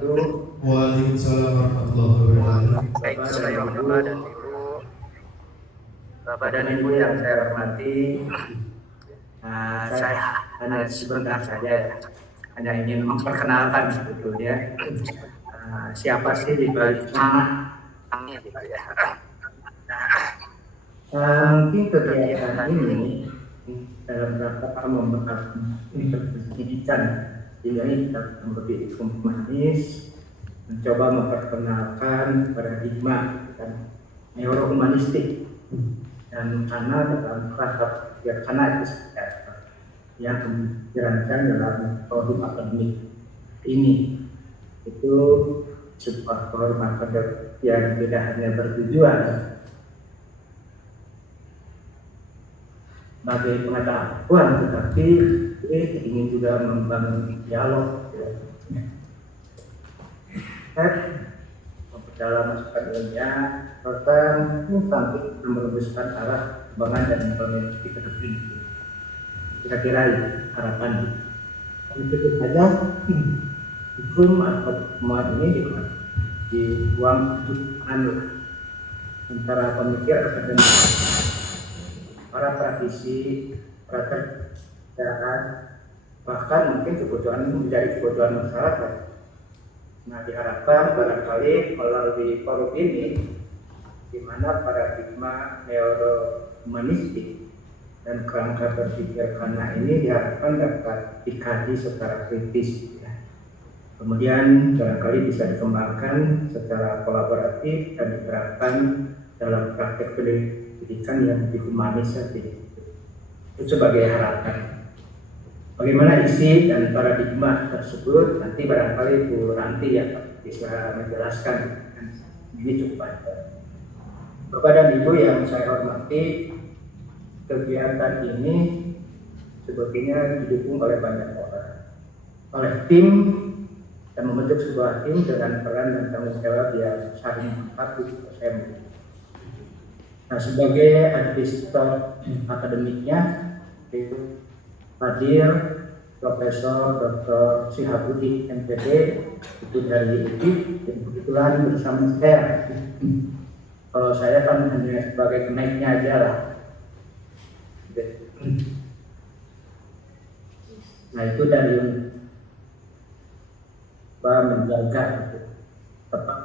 wabarakatuh. Waalaikumsalam warahmatullahi wabarakatuh. Baik, saya Bapak dan Ibu. Bapak dan Ibu yang saya hormati, saya hanya sebentar saja ya, hanya ingin memperkenalkan sebetulnya siapa sih di balik nama kami gitu ya. Mungkin kegiatan ini dalam rangka membahas pendidikan ini kita lebih humanis, mencoba memperkenalkan paradigma dan neurohumanistik dan karena dalam rangka karena itu yang dirancang dalam produk akademik ini itu sebuah kehormatan yang tidak hanya bertujuan sebagai pengetahuan, tetapi ingin juga membangun dialog. Dalam masukan ilmiah, serta sampai merumuskan arah kembangan dan implementasi ke depan. Kira-kira harapan. Tentu saja hukum atau semua ini dibuang antara pemikir akademik, para praktisi, para kerjaan, bahkan mungkin kebutuhan menjadi kebutuhan masyarakat. Nah, diharapkan barangkali melalui forum ini, di mana paradigma neurohumanistik dan kerangka berpikir karena ini diharapkan dapat dikaji secara kritis. Ya. Kemudian barangkali bisa dikembangkan secara kolaboratif dan diterapkan dalam praktek pendidikan yang lebih humanis tadi. Itu sebagai harapan. Bagaimana isi dan paradigma tersebut nanti barangkali Bu Ranti yang bisa menjelaskan. Ini cukup panjang. Bapak dan Ibu yang saya hormati, kegiatan ini sebetulnya didukung oleh banyak orang, oleh tim dan membentuk sebuah tim dengan peran dan tanggung jawab yang saling menghargai saya. Nah, sebagai administrator akademiknya itu hadir Profesor Dr. Sihabudin MPD itu dari IPI dan kebetulan bersama saya. Kalau saya kan hanya sebagai kenaiknya aja lah. Nah, itu dari menjaga tepat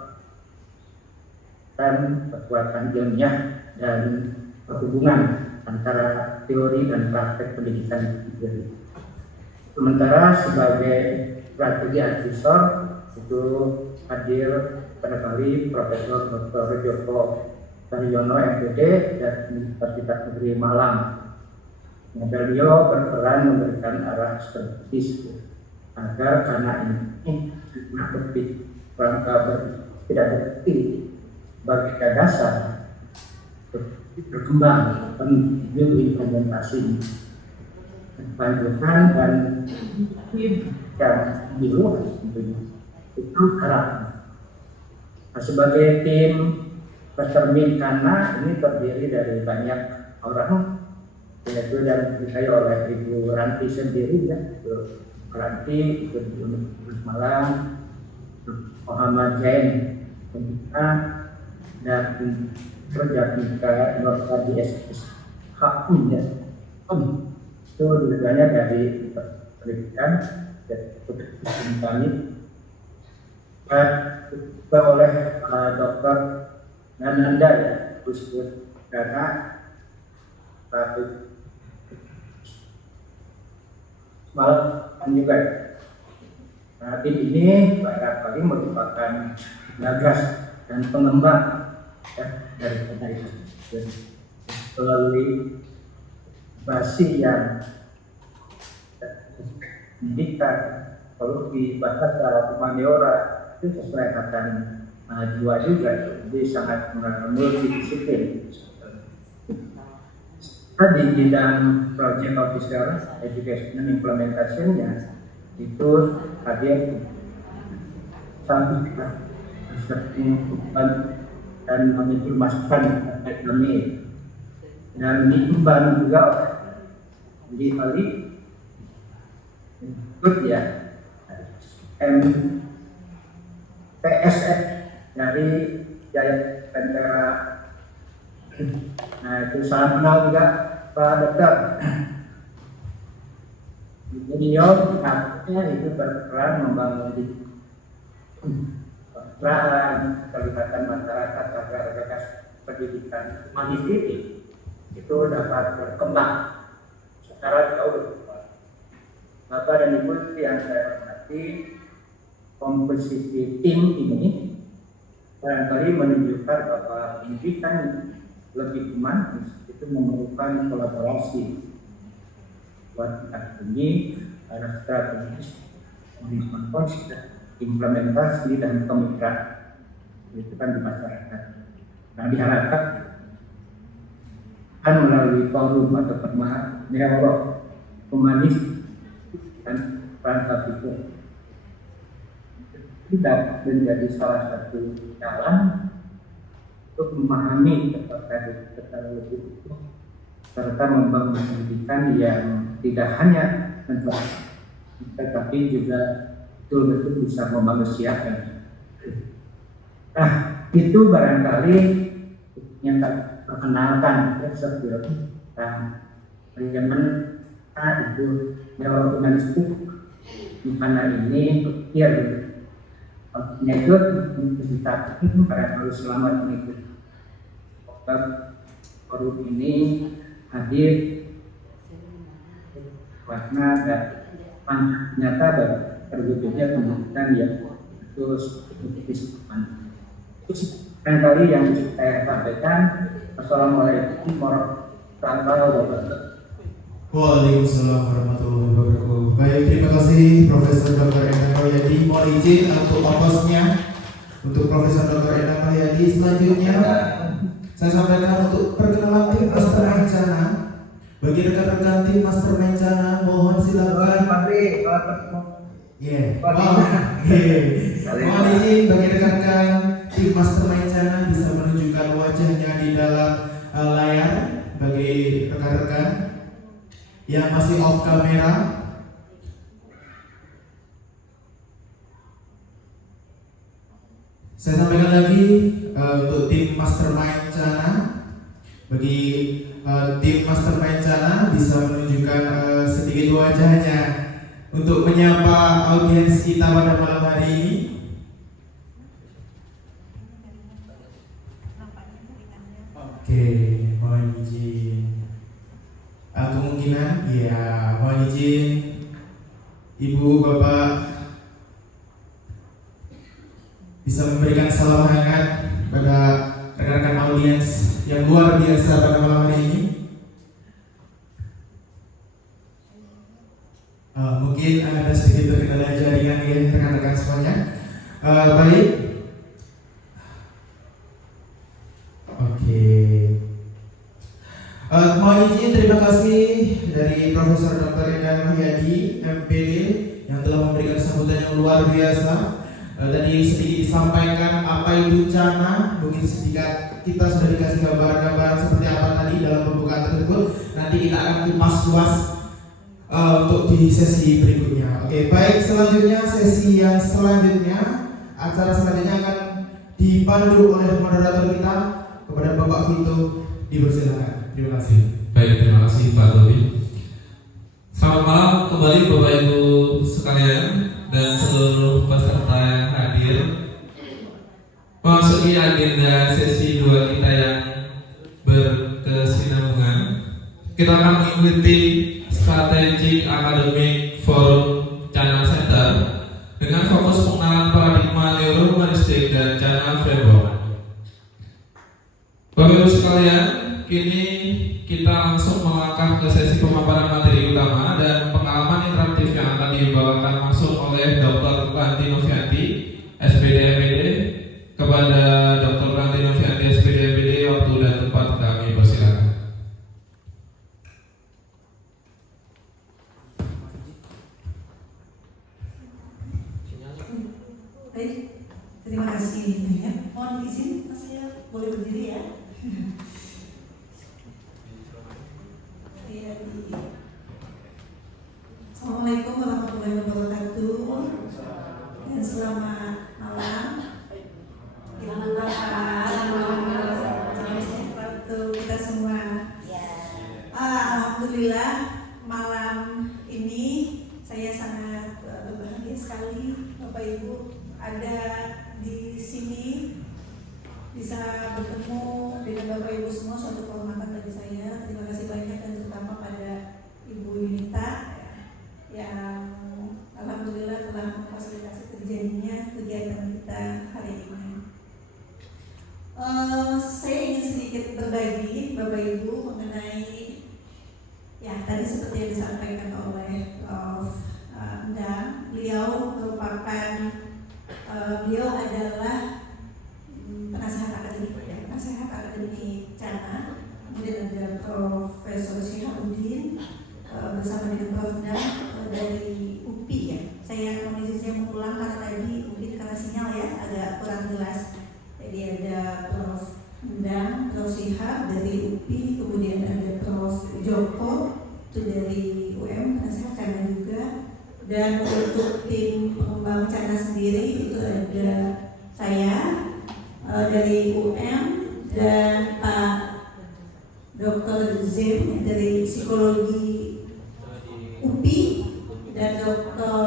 dan kekuatan ilmiah dan perhubungan antara teori dan praktek pendidikan itu. Sementara sebagai strategi advisor itu hadir pada kali Profesor Dr. Joko Saryono MPD dari Universitas Negeri Malang. Beliau berperan memberikan arah strategis agar karena ini tidak berarti bagi gagasan berkembang menuju implementasi lanjutan dan yang di luar tentunya itu harapan. Nah, sebagai tim bercermin karena ini terdiri dari banyak orang, yaitu yang dipimpin oleh Ibu Ranti sendiri ya, Ibu Ranti itu di Universitas Malang, Muhammad Zain dan kerja kita Norta di SSHI ya. Itu dulunya dari pendidikan dan pendidikan kami juga oleh Dr. Nananda ya, khusus karena malam juga. Nah, tim ini barangkali merupakan gagas dan pengembang ya, dari pendidikan melalui basi yang pendidikan, psikologi, bahasa, humaniora itu sesuai akan jiwa juga, jadi sangat multidisiplin. Di bidang project officer education and implementation-nya itu hadir sampai dan menunjuk masukan ekonomi dan diimban juga di kali ikut ya PSF dari Jaya Pentera. Nah itu salam kenal juga Pak Dokter. Beliau katanya itu berperan membangun peran kelibatan masyarakat agar pendidikan mandiri itu dapat berkembang secara jauh lebih baik. Bapak dan Ibu yang saya hormati, komposisi tim ini barangkali menunjukkan bahwa pendidikan lebih humanis itu memerlukan kolaborasi buat kita ini ada strategis, komitmen konsisten, implementasi dan kemitraan itu kan di masyarakat. Nah diharapkan kan melalui forum atau dialog humanis dan rangka pikir tidak menjadi salah satu jalan untuk memahami teknologi itu serta membangun pendidikan yang tidak hanya menjelaskan tetapi juga betul-betul bisa memanusiakan. Nah itu barangkali yang tak perkenalkan seperti bagaimana itu dialog humanistik di mana ini pikir itu kita harus selamat mengikuti forum ini hadir karena dan nyata terwujudnya pendidikan yang terus disempurnakan. Barangkali yang saya sampaikan. Assalamualaikum warahmatullahi wabarakatuh. Waalaikumsalam warahmatullahi wabarakatuh. Baik, terima kasih Profesor Dr. Endang Royadi. Mohon izin untuk ongkosnya untuk Profesor Dr. Endang Royadi. Selanjutnya saya sampaikan untuk perkenalan tim Master Rencana. Bagi rekan-rekan tim Master Rencana, mohon silakan. Mohon izin bagi rekan-rekan tim Master Rencana bisa menunjukkan wajahnya di dalam layar bagi rekan-rekan yang masih off kamera. Saya sampaikan lagi untuk tim Mastermind Cana, bagi tim Mastermind Cana bisa menunjukkan sedikit wajahnya untuk menyapa audiens kita pada malam hari ini. Oke, mohon izin. Kemungkinan, ya, mohon izin Ibu Bapak bisa memberikan salam hangat pada rekan-rekan audiens yang luar biasa pada malam hari ini. Mungkin ada sedikit terkendala jaringan ya rekan-rekan semuanya. Baik. Oke. Mohon izin terima kasih dari Profesor Dr. Endang Royadi, MPD yang telah memberikan sambutan yang luar biasa. Tadi sedikit disampaikan apa itu Cana, mungkin sedikit kita sudah dikasih gambaran-gambaran seperti apa tadi dalam pembukaan tersebut. Nanti kita akan kupas luas untuk di sesi berikutnya. Oke, baik, selanjutnya sesi yang selanjutnya, acara selanjutnya akan dipandu oleh moderator kita kepada Bapak Vito, dipersilakan. Terima kasih. Baik, terima kasih Pak Tobi. Selamat malam kembali Bapak Ibu sekalian dan seluruh peserta yang hadir. Memasuki agenda sesi 2 kita yang berkesinambungan, kita akan mengikuti strategi akademik Forum Cana Center dengan fokus pengenalan paradigma neurohumanistik dan Cana Framework. Bapak Ibu sekalian, kini kita langsung melangkah ke sesi pemaparan materi utama dan pengalaman interaktif yang akan dibawakan masuk oleh Dr. Ranti Novianti, SPD MPD. Kepada Dr. Ranti Novianti, SPD MPD, waktu dan tempat kami persilakan. Baik, terima kasih banyak. Mohon izin, saya boleh berdiri ya. Assalamualaikum warahmatullahi wabarakatuh dan selamat malam Bapak Ibu ada di sini bisa bertemu dengan Bapak Ibu semua, suatu kehormatan bagi saya. Terima kasih banyak dan terutama pada Ibu Yunita yang alhamdulillah telah memfasilitasi terjadinya kegiatan kita hari ini. Saya ingin sedikit berbagi Bapak Ibu mengenai tadi seperti yang disampaikan oleh Prof. Endang. Beliau adalah penasehat akademik Cana. Kemudian ada Profesor Syihabuddin bersama dengan Prof. Endang dari UPI ya. Saya mengulang karena tadi mungkin karena sinyal ya agak kurang jelas. Jadi ada Prof. Endang, Prof. Syihab dari UPI, kemudian ada Prof. Joko itu dari UM, penasehat Cana juga. Dan untuk tim pengembang Cana sendiri itu ada saya dari UM dan Pak Dr. Zim dari psikologi UPI dan Dr.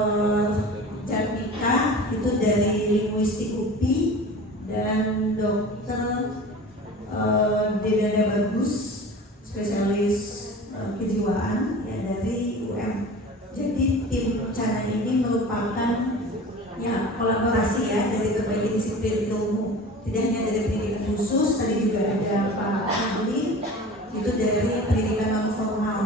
Jatika itu dari linguistik UPI dan Dr. Dedana Bagus spesialis kejiwaan ya dari UM. Jadi tim Cana ini merupakan kolaborasi ya dari berbagai disiplin ilmu. Tidak hanya dari pendidikan khusus, tadi juga ada Pak Adli itu dari pendidikan non formal.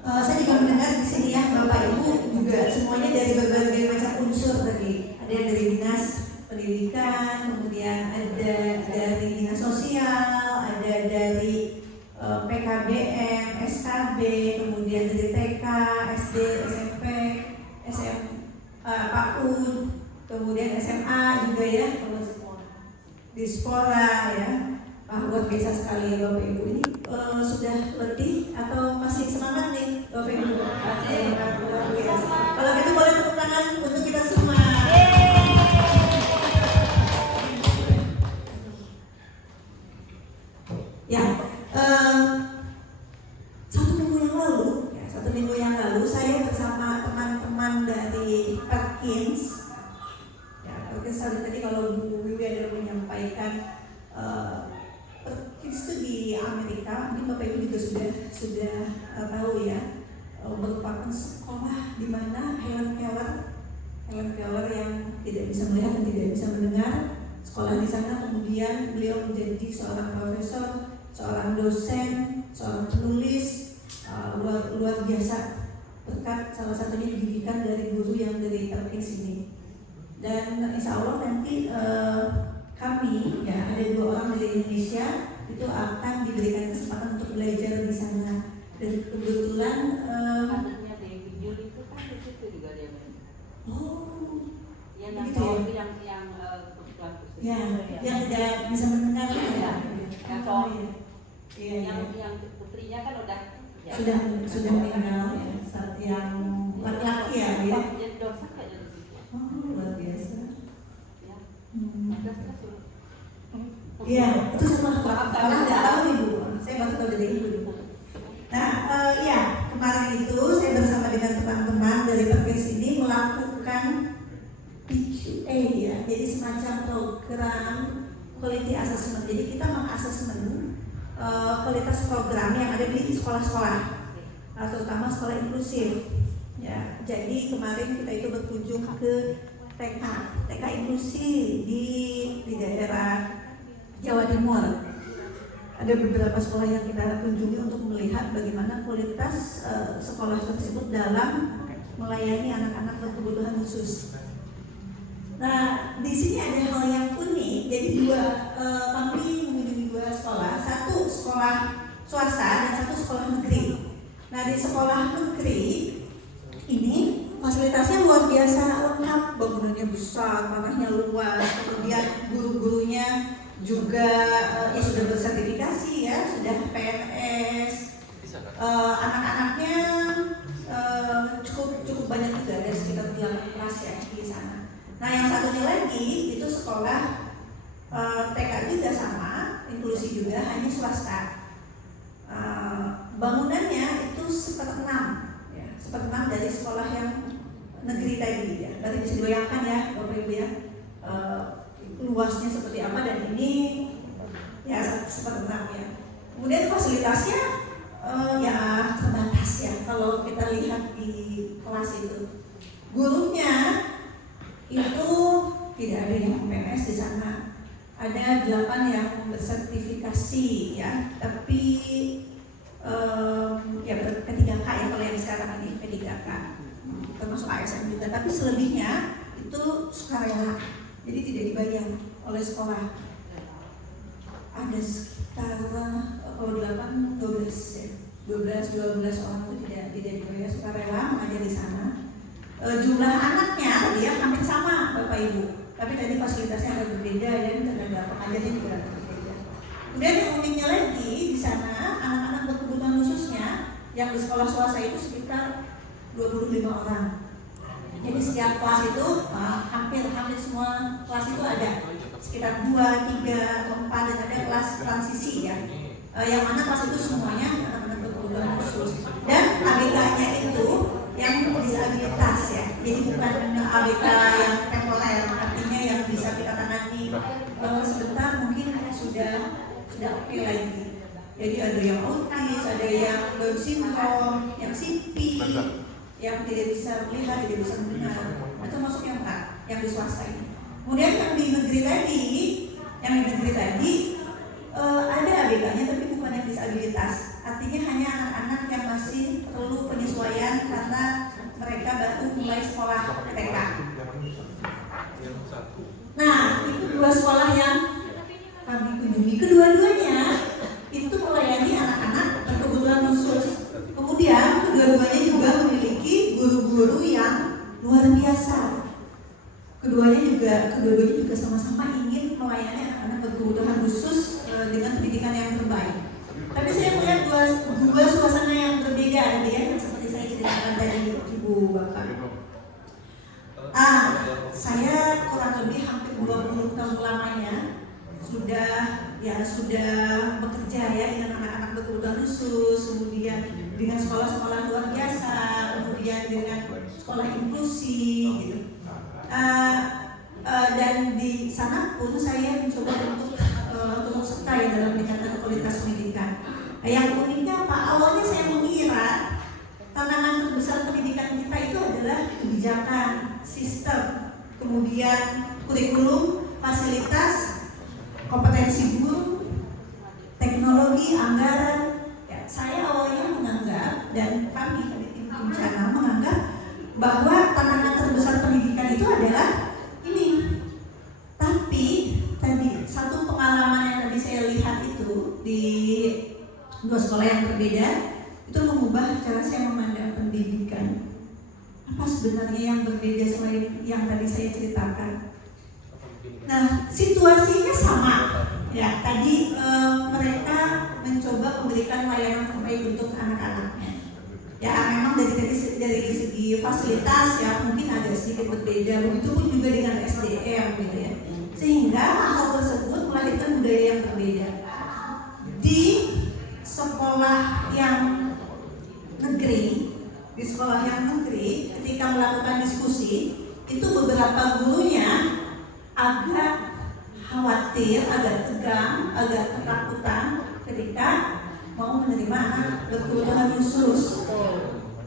Saya juga mendengar di sini ya Bapak Ibu juga semuanya dari berbagai macam unsur tadi. Ada yang dari dinas pendidikan, kemudian ada dari dinas sosial, ada dari PKBM, SKB, kemudian dari TK, SD, SMP, PAUD, kemudian SMA juga ya, Dispora ya. Luar biasa sekali ya Bapak Ibu. Ini sudah letih atau masih semangat nih Bapak Ibu? Kalau gitu boleh tepuk tangan untuk kita semua. Satu minggu yang lalu saya bersama teman-teman dari Perkins. Perkins tadi kalau Bu Wiwi ada menyampaikan Perkins itu di Amerika, mungkin Bapak Ibu juga sudah tahu ya, merupakan sekolah di mana hewan keller yang tidak bisa melihat dan tidak bisa mendengar sekolah di sana. Kemudian beliau menjadi seorang profesor, seorang dosen, seorang penulis luar biasa berkat salah satunya dididikan dari guru yang dari Perkins ini. Dan insya Allah nanti kami ya ada 2 orang dari Indonesia itu akan diberikan kesempatan untuk belajar di sana. Dan kebetulan anaknya Dewi Jul itu kan di situ juga dia main. Yang kebutuhan khusus. Yang tidak bisa mendengar ya. Yang putrinya kan udah sudah meninggal ya, saat yang laki-laki ya dia. Jadi dosa aja di situ. Luar biasa. Ya. Iya, itu semua karena nggak tahu Ibu. Saya baru tahu dari Ibu. Nah, kemarin itu saya bersama dengan teman-teman dari Perkins ini melakukan PQA ya, jadi semacam program quality assessment. Jadi kita mengassessment kualitas program yang ada di sekolah-sekolah, terutama sekolah inklusif. Ya, jadi kemarin kita itu berkunjung ke TK inklusi di daerah Jawa Timur. Ada beberapa sekolah yang kita kunjungi untuk melihat bagaimana kualitas sekolah tersebut dalam melayani anak-anak berkebutuhan khusus. Nah, di sini ada hal yang unik. Jadi kami mengunjungi 2 sekolah, satu sekolah swasta dan satu sekolah negeri. Nah, di sekolah negeri ini fasilitasnya luar biasa lengkap, bangunannya besar, tanahnya luas, kemudian guru-gurunya juga sudah bersertifikasi ya, sudah PNS, anak-anaknya cukup banyak juga, ada sekitar 8 kelas ya di sana. Nah, yang satunya lagi itu sekolah TK juga sama, inklusi juga, hanya swasta. Bangunannya itu 1/6 ya, 1/6 dari sekolah yang negeri tadi ya. Berarti bisa dibayangkan ya Bapak Ibu ya, luasnya seperti apa, dan ini ya seperti ya. Kemudian fasilitasnya ya terbatas ya. Kalau kita lihat di kelas itu, gurunya itu tidak ada yang PNS di sana. Ada 8 yang bersertifikasi ya, tapi ya P3K ya kalau yang sekarang ini P3K, termasuk ASN juga. Tapi selebihnya itu sukarela, jadi tidak dibayar oleh sekolah. Ada sekitar kalau 8, 12 ya, 12 orang itu tidak dibayar sukarela mengajar di sana. Jumlah anaknya dia hampir sama Bapak Ibu, tapi tadi fasilitasnya agak berbeda dan tenaga pengajarnya juga berbeda. Kemudian yang uniknya lagi di sana, anak-anak berkebutuhan khususnya yang di sekolah swasta itu sekitar 25 orang. Jadi setiap kelas itu hampir semua kelas itu ada sekitar 2, 3, 4, dan ada kelas transisi ya. Yang mana kelas itu semuanya anak-anak berkebutuhan khusus. Dan ABK-nya itu yang disabilitas ya, jadi bukan ABK yang temporer, artinya yang bisa kita tangani sebentar mungkin sudah oke lagi. Jadi ada yang autis, ada yang Down syndrome, yang CP, yang tidak bisa melihat, tidak bisa mendengar, itu masuk yang di swasta ini. Kemudian yang di negeri tadi ada ABK-nya tapi bukan yang disabilitas. Artinya hanya anak-anak yang masih perlu penyesuaian karena mereka baru mulai sekolah TK. Nah, itu 2 sekolah yang kami kunjungi. Kedua-duanya itu melayani anak-anak berkebutuhan khusus. Kemudian kedua-duanya juga memiliki guru-guru yang luar biasa. Kedua-duanya juga sama-sama ingin melayani anak-anak berkebutuhan khusus dengan pendidikan yang terbaik. Tapi saya melihat dua suasana yang berbeda ya, seperti saya ceritakan tadi Ibu Bapak. Saya kurang lebih hampir 20 tahun lamanya sudah bekerja ya dengan anak-anak berkebutuhan khusus, kemudian dengan sekolah-sekolah luar biasa, kemudian dengan sekolah inklusi gitu. Dan di sana pun saya mencoba untuk turut serta ya dalam meningkatkan kualitas pendidikan. Yang uniknya apa? Awalnya saya mengira tantangan terbesar pendidikan kita itu adalah kebijakan, sistem, kemudian kurikulum, fasilitas, kompetensi guru, teknologi, anggaran. Ya, saya awalnya menganggap dan kami di tim Channel menganggap bahwa tantangan terbesar pendidikan itu adalah ini. Tapi tadi satu pengalaman yang tadi saya lihat itu di 2 sekolah yang berbeda itu mengubah cara saya memandang pendidikan. Apa sebenarnya yang berbeda selain yang tadi saya ceritakan? Nah, situasinya sama. Ya, tadi mereka mencoba memberikan layanan terbaik untuk anak-anaknya. Ya, memang dari segi fasilitas ya mungkin agak sedikit berbeda. Begitupun juga dengan SDM gitu ya. Sehingga hal tersebut melahirkan budaya yang berbeda. Di sekolah yang negeri, ketika melakukan diskusi, itu beberapa gurunya agak khawatir, agak tegang, agak ketakutan ketika mau menerima anak berkebutuhan khusus.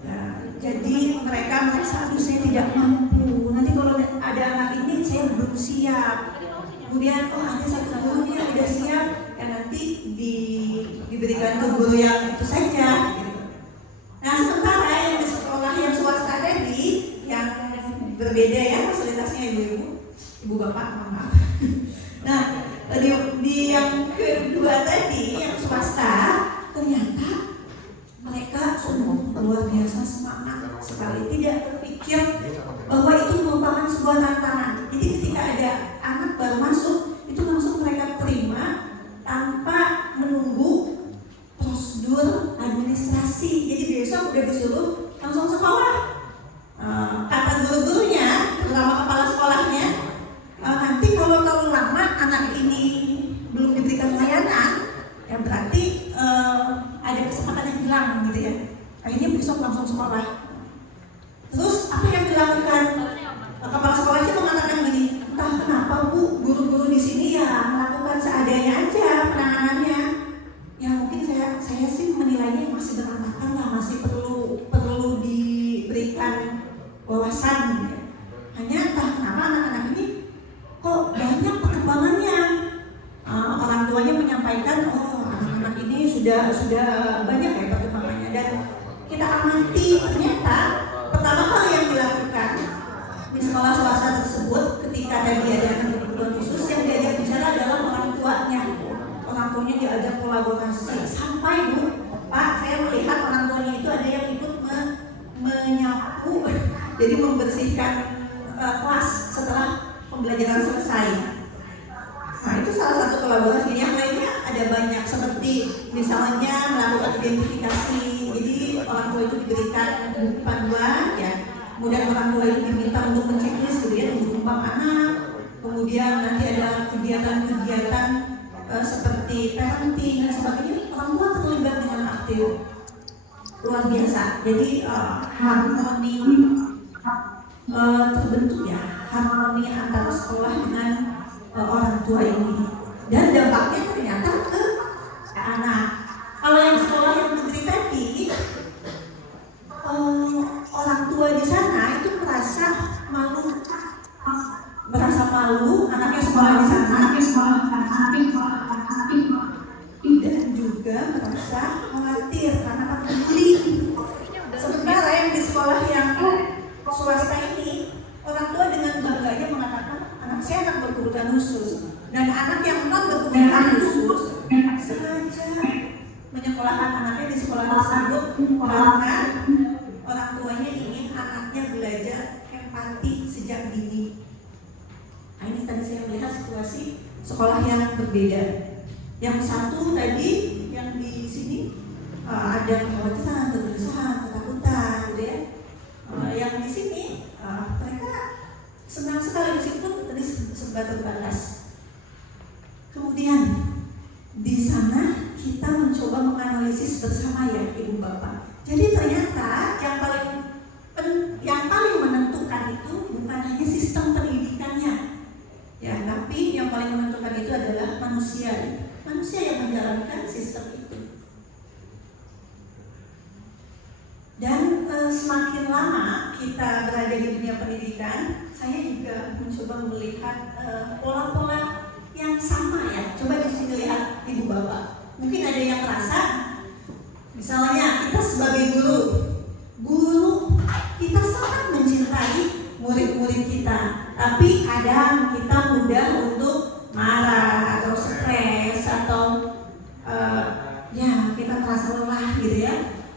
Nah, jadi mereka merasa, aduh saya tidak mampu. Nanti kalau ada anak ini saya belum siap. Kemudian ada satu guru yang sudah siap, ya nanti diberikan ke guru yang itu saja. Nah, sementara yang di sekolah yang swasta tadi yang berbeda ya fasilitasnya ibu bapak, maaf. Nah, di yang kedua tadi yang swasta ternyata mereka luar biasa semangat sekali, tidak berpikir bahwa itu merupakan sebuah tantangan. Jadi ketika ada anak baru masuk, itu langsung mereka terima tanpa menunggu prosedur administrasi. Jadi besok udah disuruh langsung sekolah. Kata guru-gurunya, terutama kepala sekolahnya, nanti kalau lama anak ini belum diberikan layanan, ya berarti ada kesempatan yang hilang gitu ya. Akhirnya besok langsung sekolah. Terus apa yang dilakukan sudah banyak ya perkembangannya, dan kita amati ternyata pertama kali yang dilakukan di sekolah swasta tersebut ketika tadi ada anak berkebutuhan khusus, yang diajak bicara adalah orang tuanya diajak kolaborasi sampai Bu, Pak, saya melihat orang tuanya itu ada yang ikut menyapu, jadi membersihkan kelas setelah pembelajaran selesai. Nah, itu salah satu kolaborasi. Yang lainnya ada banyak, seperti misalnya melakukan identifikasi. Jadi orang tua itu diberikan buku panduan, ya. Kemudian orang tua itu diminta untuk menceklis, kemudian untuk kembang anak. Kemudian nanti ada kegiatan-kegiatan seperti parenting dan sebagainya. Orang tua terlibat dengan aktif, luar biasa. Jadi harmoni terbentuk ya, harmoni antara sekolah dengan orang tua ini, dan dampaknya ternyata ke anak. Kalau yang sekolah yang negeri tadi, orang tua di sana itu merasa malu, anaknya sekolah di sana, dan juga merasa khawatir karena peduli. Sementara yang di sekolah yang swasta ini, orang tua dengan bangganya mengatakan anak saya anak berkebutuhan khusus, dan anak yang non berkebutuhan khusus sengaja menyekolahkan anaknya di sekolah tersebut karena orang tuanya ingin anaknya belajar empati sejak dini. Nah, ini tadi saya melihat situasi sekolah yang berbeda. Yang satu tadi yang di sini ada kekhawatiran, kegelisahan, ketakutan, gitu ya. Yang di sini mereka senang sekali, meskipun tadi serba terbatas. Kemudian di sana kita mencoba menganalisis bersama ya Ibu Bapak. Jadi ternyata yang paling menentukan itu bukan hanya sistem pendidikannya, ya, tapi yang paling menentukan itu adalah manusia yang menjalankan sistem itu. Dan semakin lama kita berada di dunia pendidikan, saya juga mencoba melihat pola-pola yang sama ya. Coba di sini lihat Ibu Bapak. Mungkin ada yang merasa, misalnya kita sebagai guru kita sangat mencintai murid-murid kita, tapi kadang kita mudah untuk marah atau stres atau ya kita merasa lelah gitu ya.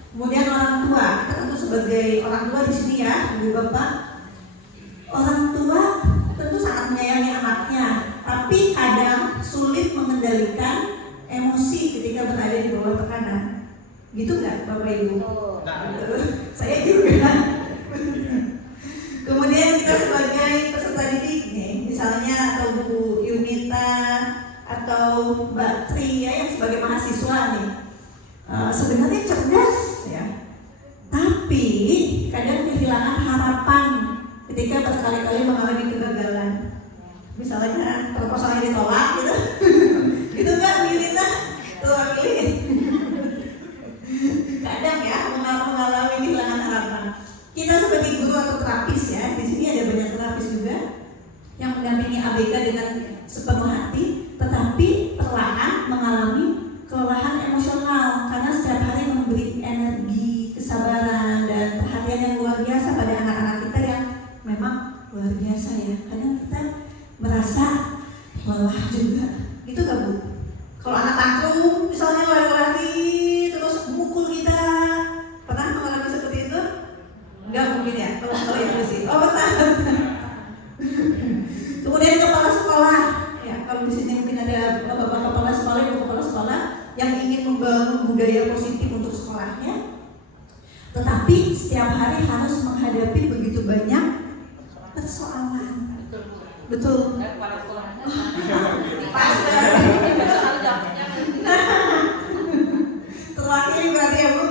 Kemudian orang tua, kita tentu sebagai orang tua di sini ya, Ibu Bapak, orang tua tentu sangat menyayangi anaknya, tapi kadang sulit mengendalikan emosi ketika berada di bawah tekanan. Gitu nggak Bapak Ibu? Saya juga. Kemudian kita sebagai peserta didik nih, misalnya atau Bu Yunita atau Mbak Tri ya, yang sebagai mahasiswa nih, sebenarnya cerdas ya, tapi kadang kehilangan harapan ketika berkali-kali mengalami kegagalan. Misalnya proposalnya ditolak gitu. Gitu nggak Bu Yunita? Terwakili. Kadang ya mengalami kehilangan harapan. Kita sebagai guru atau terapis ya, di sini ada banyak terapis juga yang mendampingi ABK dengan sepenuh hati, tetapi perlahan mengalami kelelahan emosional karena setiap hari memberi energi, kesabaran, dan perhatian yang luar biasa pada anak-anak kita yang memang luar biasa ya. Kadang kita merasa lelah juga. Itu gak Bu? Kalau anak tantrum misalnya lari-lari terus mukul kita, pernah mengalami seperti itu? Enggak mungkin ya, kalau yang sih. Oh betul. Kemudian kepala sekolah, ya kalau di sini mungkin ada bapak kepala sekolah, ibu kepala sekolah yang ingin membangun budaya positif untuk sekolahnya, tetapi setiap hari harus menghadapi begitu banyak persoalan. Betul. Kepala sekolahnya. Terwakili berarti ya Bu.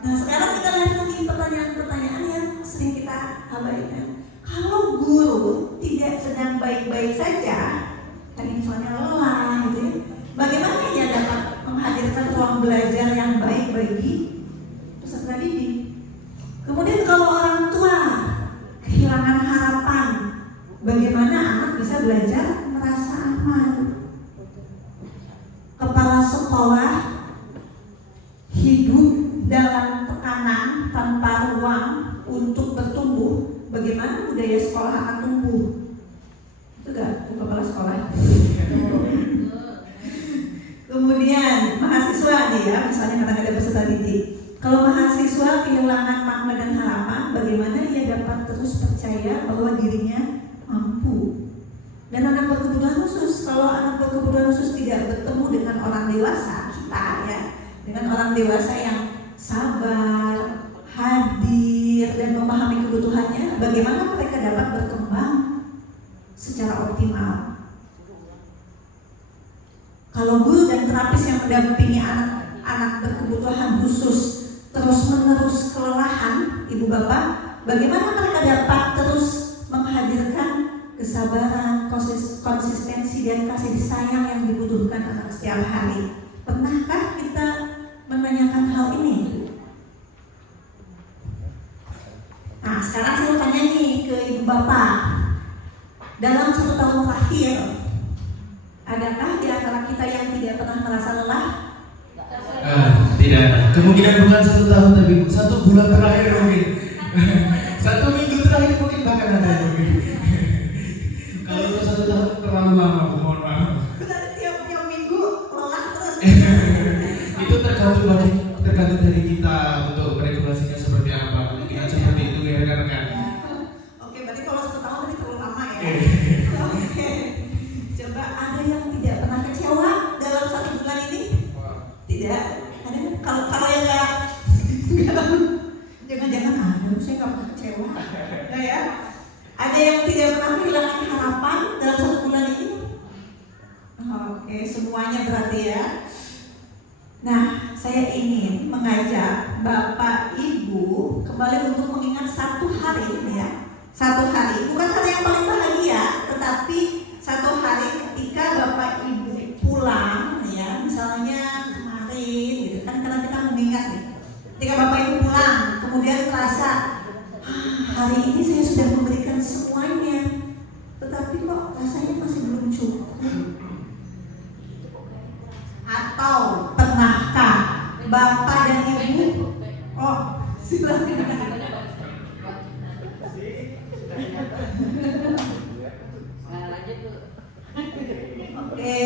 Nah sekarang kita lihat lagi pertanyaan-pertanyaan yang sering kita abaikan. Kalau guru tidak sedang baik-baik saja, tadi misalnya lelah gitu ya, bagaimana ia dapat menghadirkan ruang belajar yang baik bagi peserta didik? Kemudian kalau orang tua kehilangan harapan, bagaimana anak bisa belajar merasa aman? Kepala sekolah sekolah akan tumbuh. Itu gak kepala sekolah. Kemudian mahasiswa nih ya, misalnya karena ada peserta didik. Kalau mahasiswa kehilangan makna dan harapan, bagaimana ia dapat terus percaya bahwa dirinya mampu? Dan anak berkebutuhan khusus, kalau anak berkebutuhan khusus tidak bertemu dengan orang dewasa, kita ya, dengan orang dewasa yang sabar, hadir, dan memahami kebutuhannya, bagaimana mereka dapat berkembang secara optimal? Kalau guru dan terapis yang mendampingi anak-anak berkebutuhan khusus terus-menerus kelelahan, ibu bapak, bagaimana mereka dapat terus menghadirkan kesabaran, konsistensi, dan kasih sayang yang dibutuhkan anak setiap hari? Pernahkah kita menanyakan hal ini? Nah, sekarang saya tanya nih ke ibu bapak. Dalam 1 tahun terakhir, adakah di antara kita yang tidak pernah merasa lelah? Tidak. Kemungkinan bukan 1 tahun, tapi 1 bulan terakhir mungkin. 1 minggu terakhir mungkin bahkan ada mungkin. Kalau untuk 1 tahun terlalu lama, mohon maaf. Berarti tiap minggu lelah terus. Itu tergantung dari kita untuk regulasinya seperti apa. Kemungkinan seperti itu ya rekan-rekan. Oke, berarti kalau 1 tahun tadi terlalu lama ya. Oke. Coba ada yang tidak pernah kecewa dalam 1 bulan ini? Tidak. Ada kan? Kalau yang enggak jangan-jangan ada, saya nggak pernah kecewa. Nah ya. Ada yang tidak pernah kehilangan harapan dalam 1 bulan ini? Oke, semuanya berarti ya. Nah, saya ingin mengajak Bapak Ibu kembali untuk mengingat 1 hari ya. 1 hari, bukan hari yang paling bahagia, tetapi 1 hari ketika Bapak Ibu pulang ya, misalnya kemarin gitu kan, karena kita mengingat nih. Ketika Bapak Ibu pulang, kemudian merasa hari ini saya sudah memberikan semuanya, tetapi kok rasanya masih belum cukup. Atau pernahkah Bapak dan Ibu, silakan. Oke,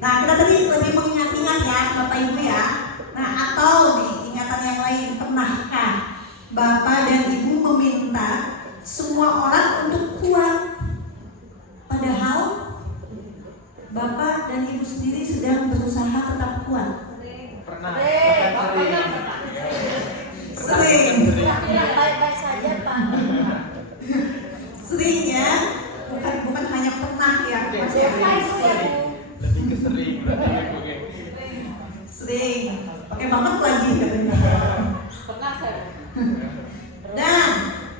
nah kita tadi lebih mengingat-ingat ya Bapak Ibu ya. Nah, atau nih ingatan yang lain, pernahkah Bapak dan Ibu meminta semua orang untuk kuat, padahal Bapak dan Ibu sendiri sedang berusaha tetap kuat? Sering. Baik-baik saja, Pak. Sering ya, bukan hanya pernah ya, Lebih ke sering berarti. sering. Pakai banget lagi katanya. Pernah saya. Dan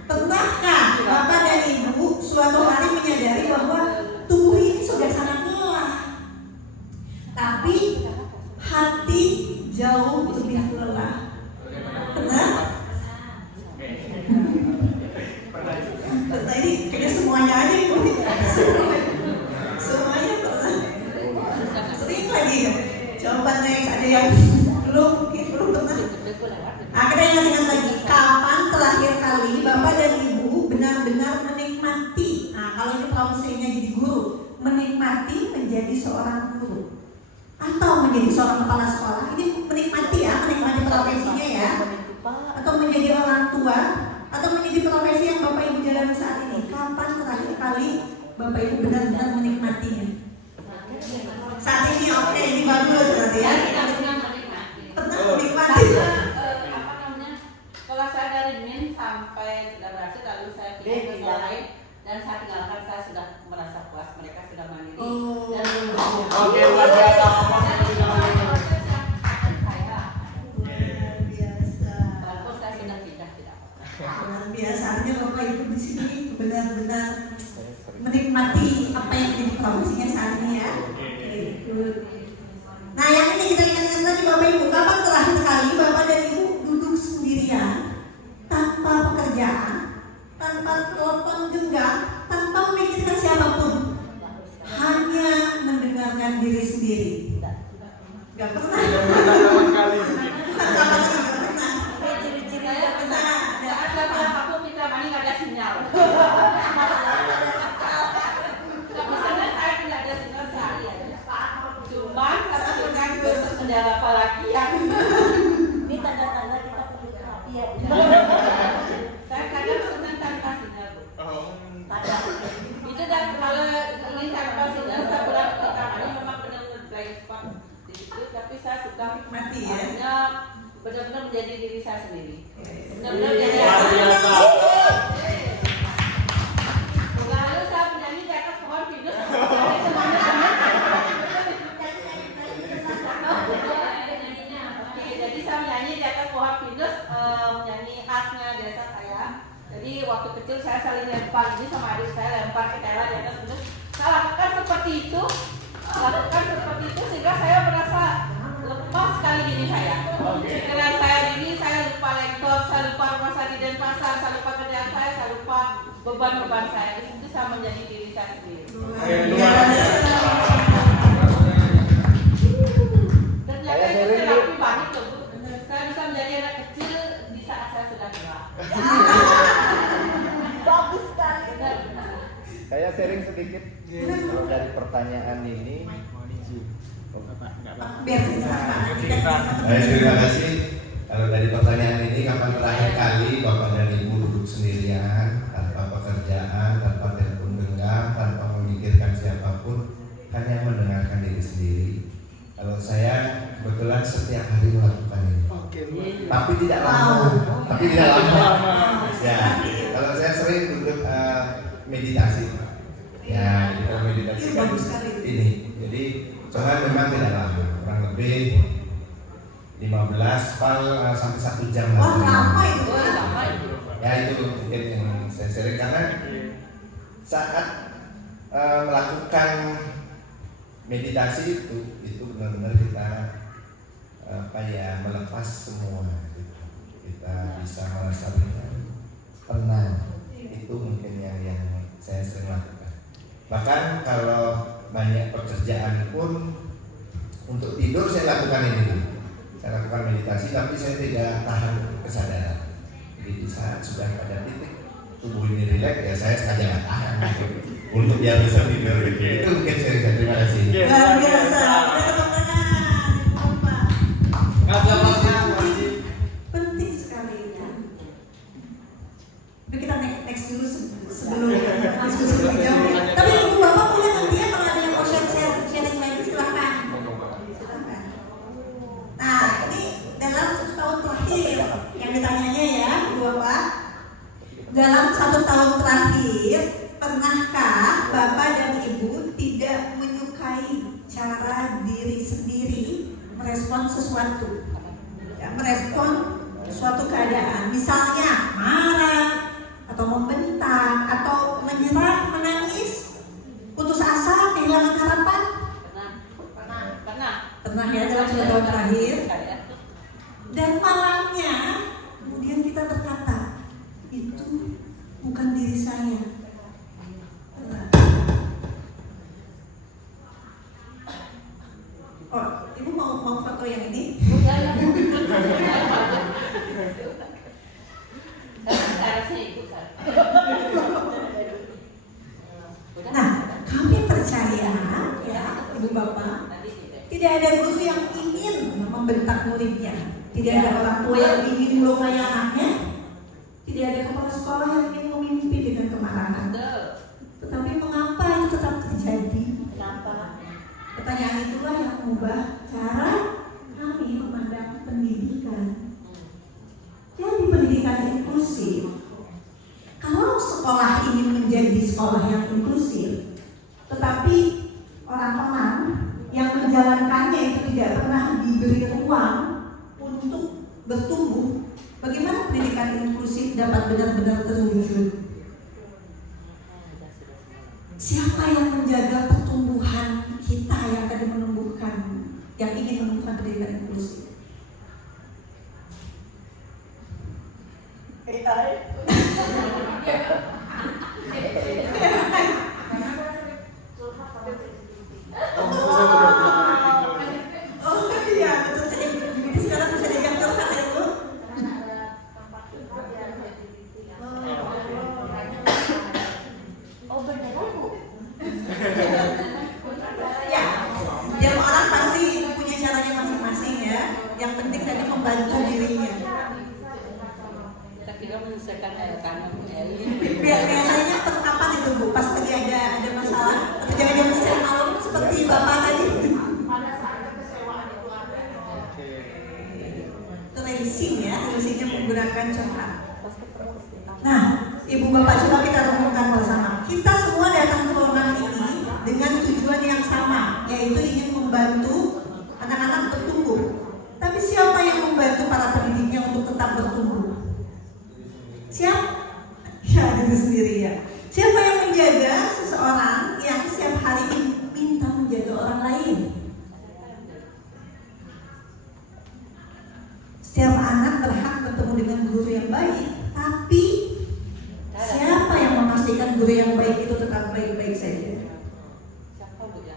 pernahkah Bapak dan Ibu suatu hari menyadari bahwa tubuh ini sudah sangat lelah, tapi hati jauh lebih lelah? Pernah? Pernah, ini kayaknya semuanya aja Ibu. Semuanya pernah. Sering lagi ya. Coba next, ada yang belum pernah. Nah, kita ingat lagi, kapan terakhir kali Bapak dan Ibu benar-benar menikmati, nah kalau ini profesinya jadi guru, menikmati menjadi seorang guru atau menjadi seorang kepala sekolah. Ini menikmati ya, menikmati profesinya ya, atau menjadi orang tua, atau menjadi profesi yang Bapak Ibu jalani saat ini. Kapan terakhir kali Bapak Ibu benar-benar menikmatinya? Saat ini oke, ini bagus berarti ya. Pernah menikmati. Kalau saya dari min sampai sudah berhasil, lalu saya pindah ke sekolah lain dan saya tinggalkan, saya sudah merasa puas, mereka sudah mandiri. Dan Oke, luar biasa. walaupun saya sudah pindah tidak apa-apa. Luar biasa, artinya Bapak Ibu di sini benar-benar menikmati apa yang menjadi profesinya saat ini ya. Nah, yang ini kita ingat-ingat lagi Bapak Ibu, kapan terakhir kali Bapak dan Ibu duduk sendirian tanpa pekerjaan, tanpa telepon genggam, tanpa memikirkan siapapun, hanya mendengarkan diri sendiri? Gak pernah. Saya saat saya pulang aku kita mandi nggak ada sinyal. saya sendiri. Benar-benar jadi lalu saya menyanyi di atas pohon pinus. Jadi saya menyanyi di atas pohon pinus, menyanyi khasnya desa saya. Jadi waktu kecil saya saling lempar ini sama adik saya, lempar ke tela di atas pinus. Saya lakukan seperti itu, sehingga saya merasa lepas sekali diri saya. Dengan saya diri, saya lupa lektor, saya lupa rumah saya di Denpasar, saya lupa kerjaan saya lupa beban-beban saya. Di situ saya menjadi diri saya sendiri. Ternyata itu terapi banget loh, Bu. Saya bisa menjadi anak kecil di saat saya sudah tua. Bagus sekali. Benar. Saya sharing sedikit kalau dari pertanyaan ini. Biar kita Baik, terima kasih. Kalau dari pertanyaan ini, kapan terakhir kali Bapak dan Ibu duduk sendirian, tanpa pekerjaan, tanpa telepon genggam, tanpa memikirkan siapapun, hanya mendengarkan diri sendiri? Kalau saya kebetulan setiap hari melakukan ini. Tapi tidak lama. Ya, kalau saya sering duduk meditasi. Ya, kita meditasikan ini. Jadi cuman memang tidak lama, kurang lebih 15 sampai 1 jam. Wah, lama itu. Ya, itu mungkin yang saya sering karena saat melakukan meditasi itu benar-benar kita melepas semua gitu. Kita bisa merasa tenang. Itu mungkin yang saya sering lakukan. Bahkan kalau banyak pekerjaan pun untuk tidur saya lakukan ini dulu. Saya lakukan meditasi, tapi saya tidak tahan kesadaran. Jadi di saat sudah pada titik tubuh ini rileks, ya saya sengaja nggak tahan untuk biar bisa tidur gitu. Itu mungkin saya terima kasih. Luar biasa. Penting sekali ya. Kita next dulu sebelum diskusi lebih jauh. Tapi ibu bapak punya nanti ya, kalau ada yang mau sharing lagi silakan. Nah, ini dalam 1 tahun terakhir yang ditanyanya ya, ibu bapak. Dalam 1 tahun terakhir, pernahkah bapak dan ibu tidak menyukai cara diri sendiri merespon sesuatu? Ya, merespon suatu keadaan, misalnya marah, atau membentak, atau menyerah, menangis, putus asa, kehilangan harapan? Pernah ya dalam 1 tahun terakhir. Dan malamnya kemudian kita berkata, itu bukan diri saya. Oh, ibu mau foto yang ini? Nah, kami percaya ya, ibu bapak, tidak ada guru yang ingin membentak muridnya, tidak ada orang tua yang ingin melukai anaknya, tidak ada kepala sekolah yang ingin memimpi dengan kemarahan. Tetapi mengapa itu tetap terjadi? Kenapa? Pertanyaan itulah yang mengubah cara kami memandang pendidikan. Jadi pendidikan inklusif, kalau sekolah ini menjadi sekolah yang inklusif, tetapi orang-orang yang menjalankannya itu tidak pernah diberi ruang untuk bertumbuh, bagaimana pendidikan inklusif dapat benar-benar terwujud? Siapa yang menjaga pertumbuhan kita yang tadi menumbuhkan, yang ingin menumbuhkan pendidikan inklusif? Oh iya, betul. Jadi sekarang bisa digantung kan itu? Oh beneran Bu? Ya, tiap orang pasti punya caranya masing-masing ya. Yang penting tadi membantu dirinya. Kita kira menyelesaikan air tanah Biasanya kapan itu Bu? Pas lagi ada masalah, kejadian secara malam seperti bapak tadi. Tracing ya, tracingnya silakan curhat. Nah, ibu bapak coba kita renungkan bersama. Kita semua datang ke ruangan ini dengan tujuan yang sama, yaitu ingin membantu anak-anak bertumbuh. Tapi siapa yang membantu para pendidiknya untuk tetap bertumbuh? Siapa? Ya, diri sendiri ya. Siapa yang menjaga seseorang yang setiap hari minta menjaga orang lain? Setiap anak berhak bertemu dengan guru yang baik, tapi siapa yang memastikan guru yang baik itu tetap baik-baik saja? Siapa Bu ya?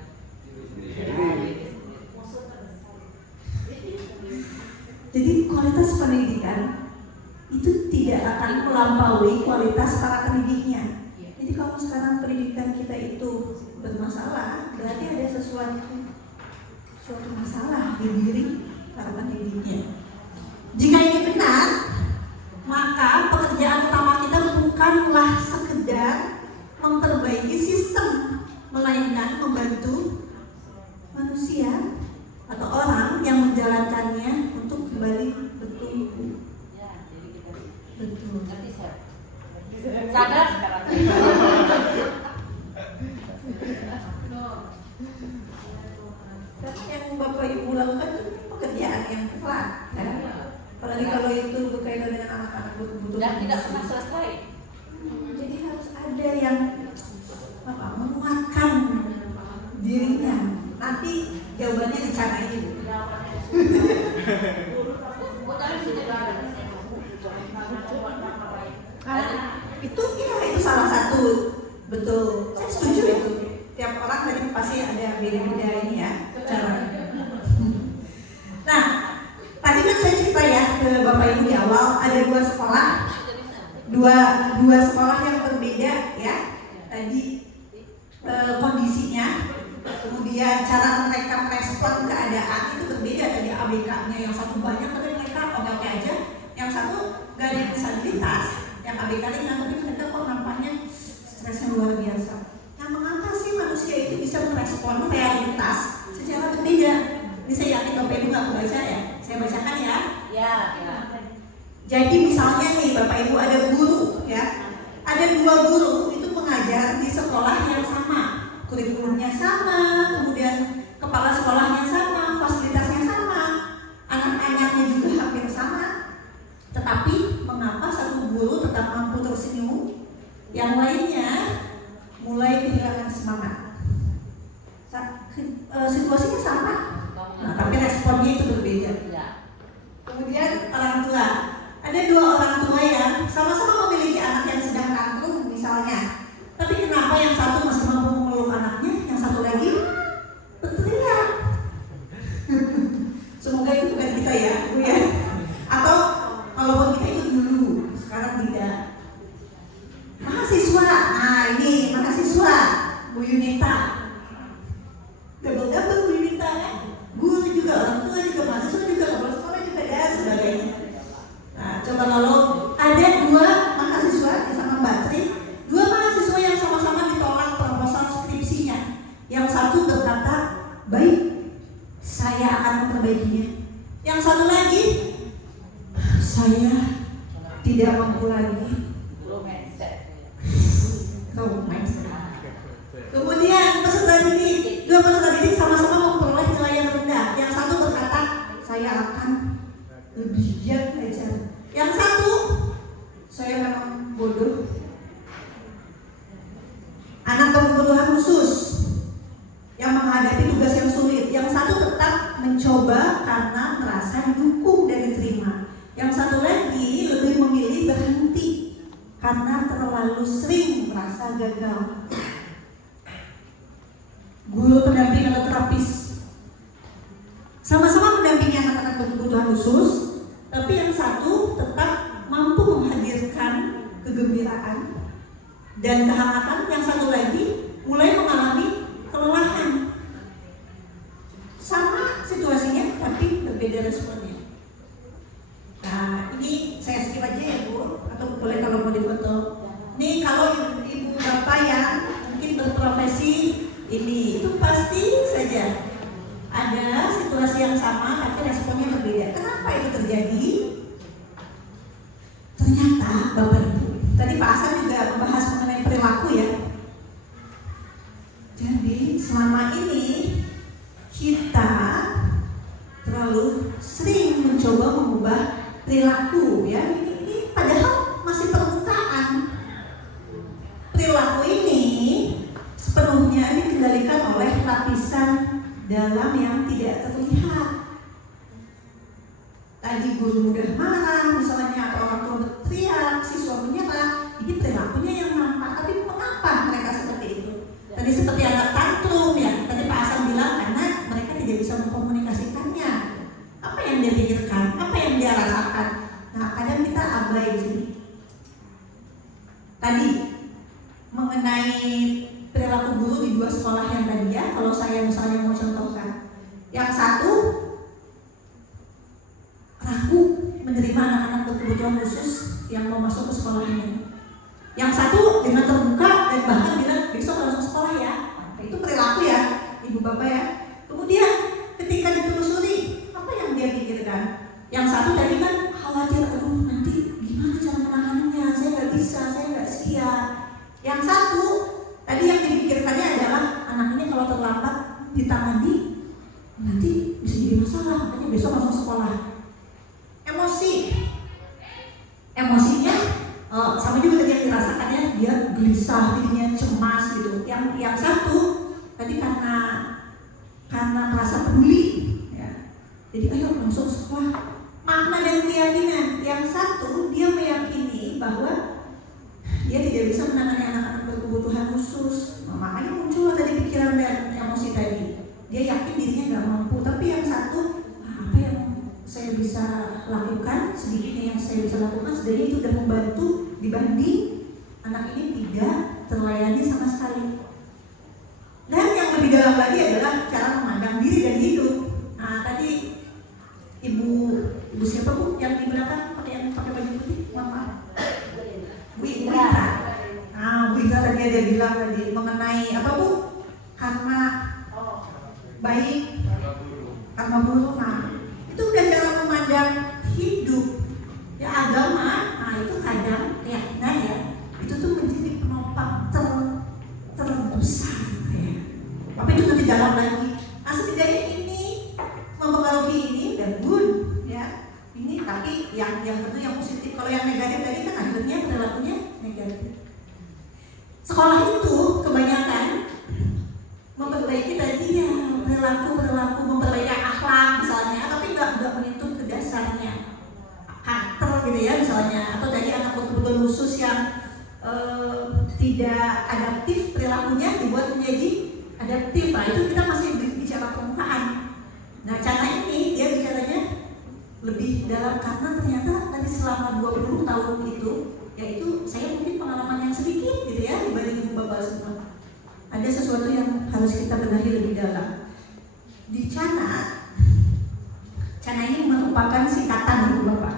Jadi kualitas pendidikan itu tidak akan melampaui kualitas para pendidiknya. Jadi kalau sekarang pendidikan kita itu bermasalah, berarti ada suatu masalah di diri para pendidiknya. Jika ini benar, maka pekerjaan utama kita bukanlah sekedar memperbaiki sistem, melainkan membantu manusia atau orang yang menjalankannya untuk kembali bertumbuh. Ya, jadi kita Betul. ngerti saya. Sadar sekarang. Tapi yang Bapak Ibu lakukan itu pekerjaan yang berat, ya. Apalagi kalau itu berkaitan dengan anak-anak berkebutuhan Dan tidak khusus. pernah selesai. Jadi harus ada yang menguatkan dirinya. Nanti jawabannya dicari. Itu salah satu, betul. Saya setuju itu. Tiap orang tadi pasti ada beda-beda ini ya cara. Nah, tadi kan saya cerita ya ke Bapak Ibu di awal ada dua sekolah yang berbeda ya. Tadi kondisinya, kemudian cara mereka merespon keadaan itu berbeda. Tadi ABK-nya yang satu banyak tapi mereka oke-oke aja, yang satu gak ada disabilitas, yang ABK-nya tapi mereka kok nampaknya stresnya luar biasa. Nah, mengapa sih manusia itu bisa merespon realitas secara berbeda? Ini saya yakin Bapak Ibu nggak membaca ya, saya bacakan ya. Ya. Jadi misalnya nih Bapak Ibu ada guru ya, ada 2 guru itu mengajar di sekolah yang sama, kurikulumnya sama, kemudian kepala sekolahnya sama, fasilitasnya sama, anak-anaknya juga hampir sama. Tetapi mengapa satu guru tetap mampu tersenyum, yang lainnya mulai kehilangan semangat? Situasinya sama, nah, tapi responnya itu berbeda. Ya. Kemudian orang tua, ada 2 orang tua yang sama-sama memiliki anak yang sedang tantrum misalnya, tapi kenapa yang satu masih mampu memeluk anaknya, yang satu lagi berteriak? Semoga itu bukan kita ya, Bu ya. Atau kalaupun kita itu dulu, sekarang tidak. Mahasiswa, nah ini mahasiswa, Bu Yunita, double-double Bu Yunita kan, guru juga, orang tua juga, mahasiswa juga, kepala sekolah juga dan sebagainya. Nah, coba kalau ada 2 mahasiswa sama Mbak Tri, 2 mahasiswa yang sama-sama ditolak proposal skripsinya. Yang satu berkata, baik, saya akan memperbaikinya. Yang satu lagi, saya tidak mampu lagi. Kemudian peserta didik, 2 peserta didik sama-sama memperoleh nilai yang rendah. Yang satu berkata, saya akan lebih giat belajar. Yang satu, saya memang bodoh. Anak berkebutuhan khusus yang menghadapi tugas yang sulit. Yang satu tetap mencoba karena merasa didukung dan diterima. Yang satu lagi lebih memilih berhenti karena terlalu sering merasa gagal. Guru pendamping atau terapis sama-sama mendampingi anak-anak berkebutuhan khusus, tapi yang satu tetap mampu menghadirkan kegembiraan dan kehangatan, yang satu lagi mulai mengalami kelelahan. Sama situasinya tapi berbeda responnya. Nah, ini saya skip aja ya Bu, atau boleh kalau mau difoto. Ini kalau ibu bapak yang mungkin berprofesi ini, itu pasti saja ada situasi yang sama tapi responnya berbeda. Kenapa itu terjadi? Bapak Ibu, tadi Pak Hasan juga membahas mengenai perilaku ya. Jadi selama ini kita terlalu sering mencoba mengubah perilaku ya. Ini padahal masih permukaan. Perilaku ini sepenuhnya dikendalikan oleh lapisan dalam yang tidak terlihat. Tadi guru mudah marah misalnya, atau orang tua berteriak, siswa menyerah, ini perilakunya yang nampak. Tapi mengapa mereka seperti itu? Tadi seperti anak tantrum ya, tadi Pak Hasan bilang karena mereka tidak bisa mengkomunikasikannya. Apa yang dia pikirkan, apa yang dia rasakan. Nah, kadang kita abai di sini. Tadi mengenai perilaku guru di 2 sekolah yang tadi ya, kalau saya misalnya mau contohkan, yang satu ragu menerima anak-anak berkebutuhan khusus yang mau masuk ke sekolah ini. Yang satu dengan terbuka dan bahkan bilang besok langsung sekolah ya. Nah, itu perilaku ya, ibu bapak ya. Kemudian ketika ditelusuri, apa yang dia pikirkan? Yang satu tadi kan khawatir, aduh nanti gimana cara menanganinya, saya nggak bisa, saya nggak siap. Yang satu tadi yang dipikirkannya adalah anak ini kalau terlambat ditangani nanti bisa jadi masalah, makanya besok langsung sekolah. Emosinya sama juga tadi yang dirasakannya, dia gelisah, dirinya cemas gitu. Yang satu tadi karena merasa peduli ya. Jadi ayo langsung sekolah. Makna dan keyakinan. Yang satu dia meyakini bahwa dia tidak bisa menangani anak-anak berkebutuhan khusus. Nah, makanya muncul tadi pikiran dan emosi tadi. Dia yakin dirinya nggak mampu. Tapi yang satu, apa yang saya bisa lakukan, sedikitnya yang saya bisa lakukan, setidaknya itu sudah membantu dibanding anak ini tidak terlayani sama sekali. Dan yang lebih dalam lagi adalah cara memandang diri dan hidup. Nah, tadi ibu siapa Bu yang di belakang pakai baju putih? Maaf. Bu Ira. Nah, Bu Ira tadi ada bilang tadi mengenai apa Bu? Karma baik, karma buruk. Nah, itu udah cara memandang hidup ya. Agama, nah itu kadang keyakinan ya, itu tuh menjadi penopang terbesar ya. Apa itu nanti dalam lagi. Nah, setidaknya ini mempengaruhi ini dan good ya. Ini tapi yang tentu yang positif. Kalau yang negatif tadi kan akhirnya perilakunya negatif. Sekolah itu kebanyakan memperbaiki tadi ya perilaku, memperbaiki akhlak misalnya, tapi nggak menyentuh ke dasarnya karakter gitu ya misalnya. Atau tadi anak berkebutuhan khusus yang tidak adaptif, perilakunya dibuat menjadi adaptif. Nah, itu kita masih bicara permukaan. Nah, cara ini dia bicaranya lebih dalam karena ternyata tadi selama 20 tahun itu, yaitu saya mungkin pengalaman yang sedikit gitu ya dibanding ibu bapak semua. Ada sesuatu yang harus kita benahi lebih dalam. Di Cana ini merupakan singkatan ibu bapak.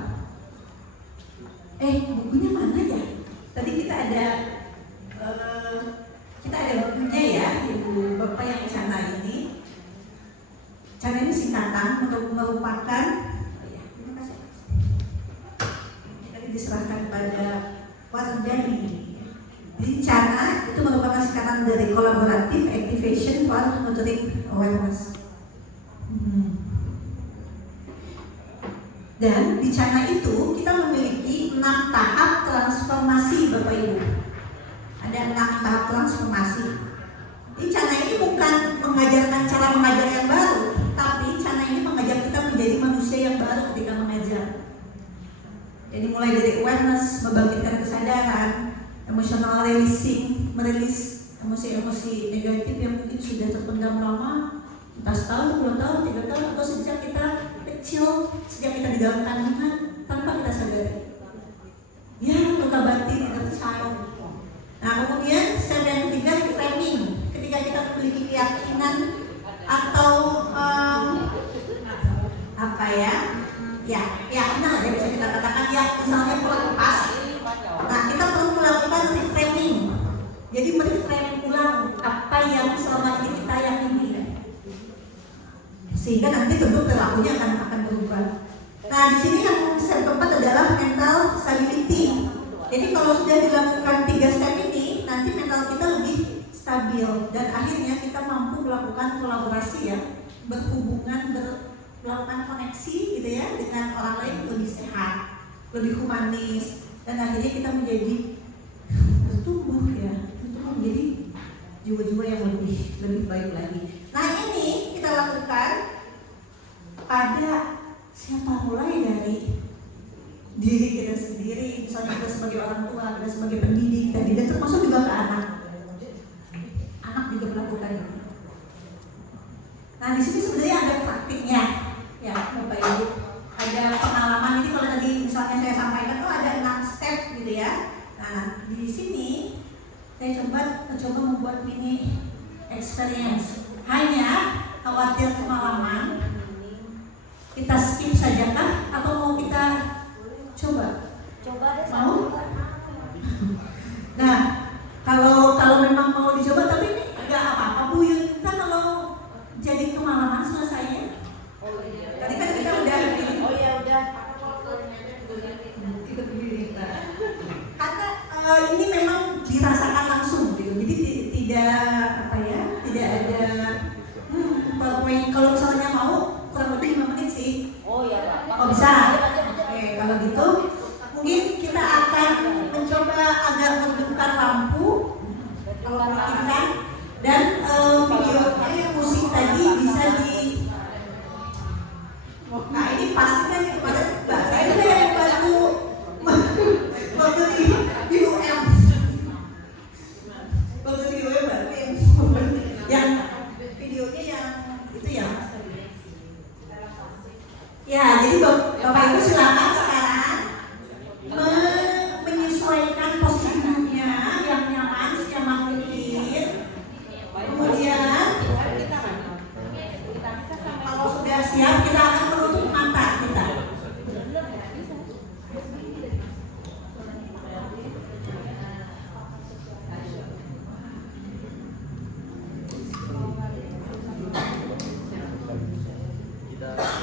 Bukunya mana ya? Tadi kita ada bukunya ya, ibu bapak yang Cana ini. Cana ini singkatan merupakan, terima kasih. Tadi diserahkan pada Wardani. Di Cana itu merupakan singkatan dari Collaborative Activation for Motoric Awareness. Dan di Cana itu kita memiliki 6 tahap transformasi Bapak Ibu. Ada 6 tahap transformasi. Di Cana ini bukan mengajarkan cara mengajar yang baru, tapi Cana ini mengajar kita menjadi manusia yang baru ketika mengajar. Jadi mulai dari awareness, membangkitkan kesadaran, emotional releasing, merilis emosi-emosi negatif yang mungkin sudah terpendam lama, entah setahun, 2 tahun, 3 tahun, atau sejak kita kecil, sejak kita di dalam kandungan tanpa kita sadari. Ya, luka batin, kita child. Nah, kemudian step yang ketiga, reframing. Ketika kita memiliki keyakinan atau keyakinan ya bisa kita katakan ya, misalnya pelepas. Nah, kita perlu melakukan reframing. Jadi mereframe ulang apa yang selama ini kita yakini, sehingga nanti tentu perilakunya akan berubah. Nah, di sini yang step keempat adalah mental stability, Jadi kalau sudah dilakukan 3 step ini, nanti mental kita lebih stabil dan akhirnya kita mampu melakukan kolaborasi ya, berhubungan, melakukan koneksi gitu ya dengan orang lain lebih sehat, lebih humanis, dan akhirnya kita menjadi bertumbuh ya, untuk menjadi jiwa-jiwa yang lebih baik lagi. Nah ini kita lakukan pada siapa, mulai dari diri kita sendiri, misalnya kita sebagai orang tua, kita sebagai pendidik tadi, dan termasuk juga ke anak juga melakukan itu. Nah di sini sebenarnya ada praktiknya ya Bapak Ibu, ada pengalaman. Ini kalau tadi misalnya saya sampaikan tuh ada 6 step gitu ya. Nah di sini saya coba membuat mini experience. Hanya khawatir kemalaman, kita skip saja kah atau mau kita coba deh, mau? Nah kalau memang mau dicoba, tapi ini nggak apa-apa Bu Yun, kita kalau jadi kemalaman selesainya. Tadi kan kita udah ini. Oh ya udah. Karena ini memang dirasakan langsung gitu, jadi tidak ada PowerPoint. Kalau misalnya mau kurang lebih 5 menit sih. Oh ya Pak. Oh bisa. Oke, kalau gitu mungkin kita akan mencoba agak membentar lampu, kalau memungkinkan, dan videonya musik tadi bisa di. Nah ini pasti kan kemarin Mbak saya juga yang bantu waktu di UM, waktu di UM yang videonya yang itu ya. Ya jadi Bapak Ibu silakan sekarang menyesuaikan posisinya yang nyaman, senyaman mungkin. Kemudian kalau sudah siap kita akan menutup mata kita.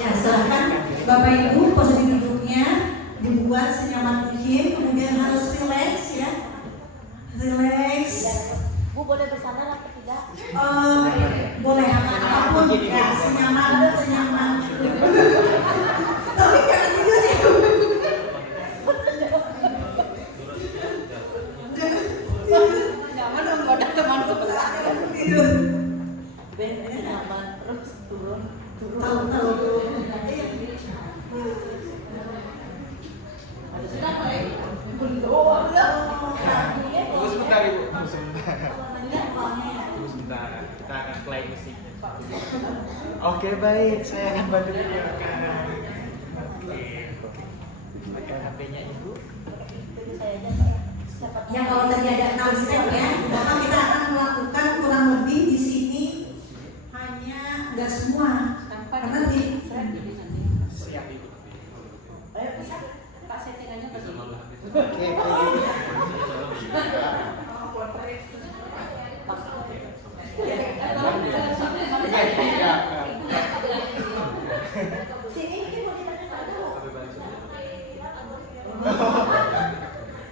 Ya silahkan Bapak Ibu, posisi duduknya dibuat senyaman mungkin, kemudian harus relax ya, relax. Bu boleh bersandar atau tidak? Boleh apapun ya, senyaman. Tapi jangan tidur ya. Nyaman dong, ada teman sebelah. Tidur. Nyaman terus turun. Tahu. Tunggu sebentar Ibu. Tunggu sebentar. Kita akan play musiknya. Oke baik, saya akan bantu menyiapkan. Oke. Pakai HP-nya Ibu. Ya kalau tadi ada 6 step ya, maka kita akan melakukan kurang lebih di sini hanya nggak semua, karena di Siap Ibu. Ayo bisa, Pak settingannya begini. Oke.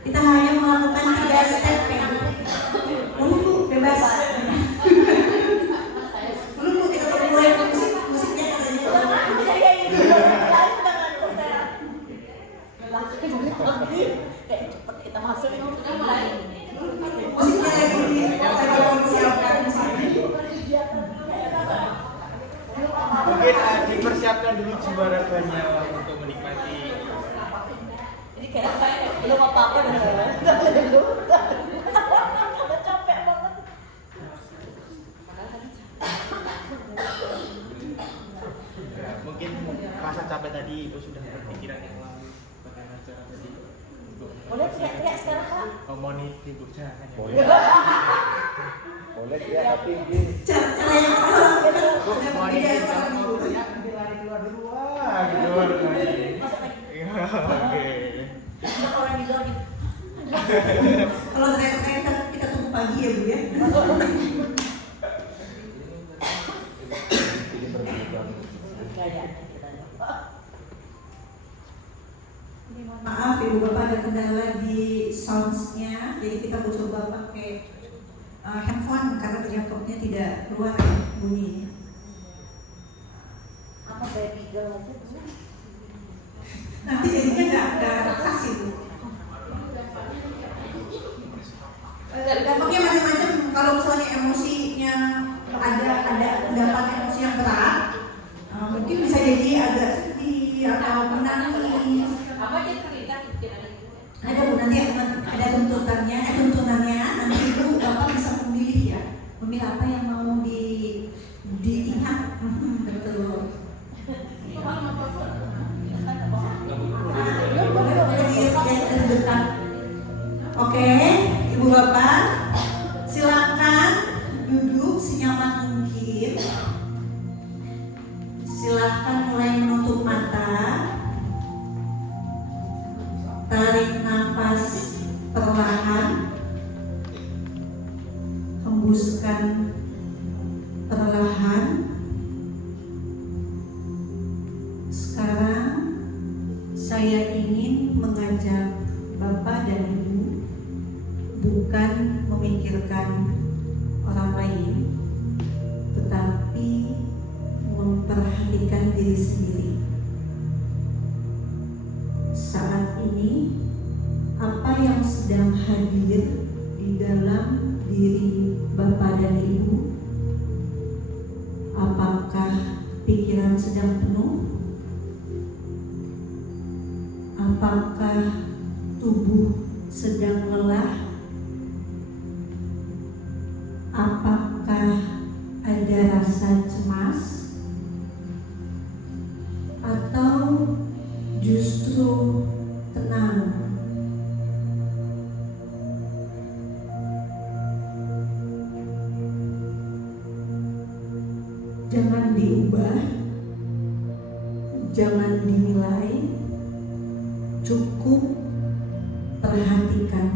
kita hanya melakukan 3 step ya. Bu, bebas. Bu, kita mulai musiknya katanya. Cepet kita masuk. Musiknya lagi disiapkan. Mungkin dipersiapkan dulu jiwa raganya untuk menikmati. Jadi kayak saya belum apa-apa benar. Udah capek banget. Mungkin rasa capek tadi Ibu sudah berpikiran yang lalu bahkan acara tadi. Boleh teriak-teriak sekarang Pak? Ngomongin Ibu jangan ya. Boleh. Boleh ya, tapi ini Cara yang salah kita udah Mau berbeda nih, sama mau Ibu. teriak nanti lari keluar dulu wah gitu lagi. Oke. Ada orang di luar gitu. Kalau ternyata kita tunggu pagi ya Bu ya. ini berbeda. Kayaknya kita. Maaf Ibu Bapak ada kendala di soundsnya, jadi kita mau coba pakai handphone karena jangkauannya tidak keluar ya bunyinya. Apa baby girl aja? Nanti jadinya nggak adaptasi Bu. Dampaknya macam-macam. Kalau misalnya emosinya ada dapat emosi yang berat, mungkin bisa jadi agak sedih atau menangis. Apa aja cerita pikiran? Ada Bu, nanti ada tuntutannya nanti Ibu Bapak bisa memilih ya, memilih apa yang mau diingat. Betul. Boleh dekat. Oke, Ibu Bapak, silakan duduk senyaman mungkin. Silakan mulai menutup mata. Tarik nafas perlahan, hembuskan perlahan. Sekarang saya ingin mengajak Bapak dan Ibu bukan memikirkan orang lain, tetapi memperhatikan diri sendiri. Saat ini, apa yang sedang hadir di dalam diri Bapak dan Ibu? Apakah pikiran sedang penuh? Apakah tubuh sedang lelah? Apakah ada rasa cemas? Atau justru tenang? Jangan diubah, jangan dinilai, cukup perhatikan.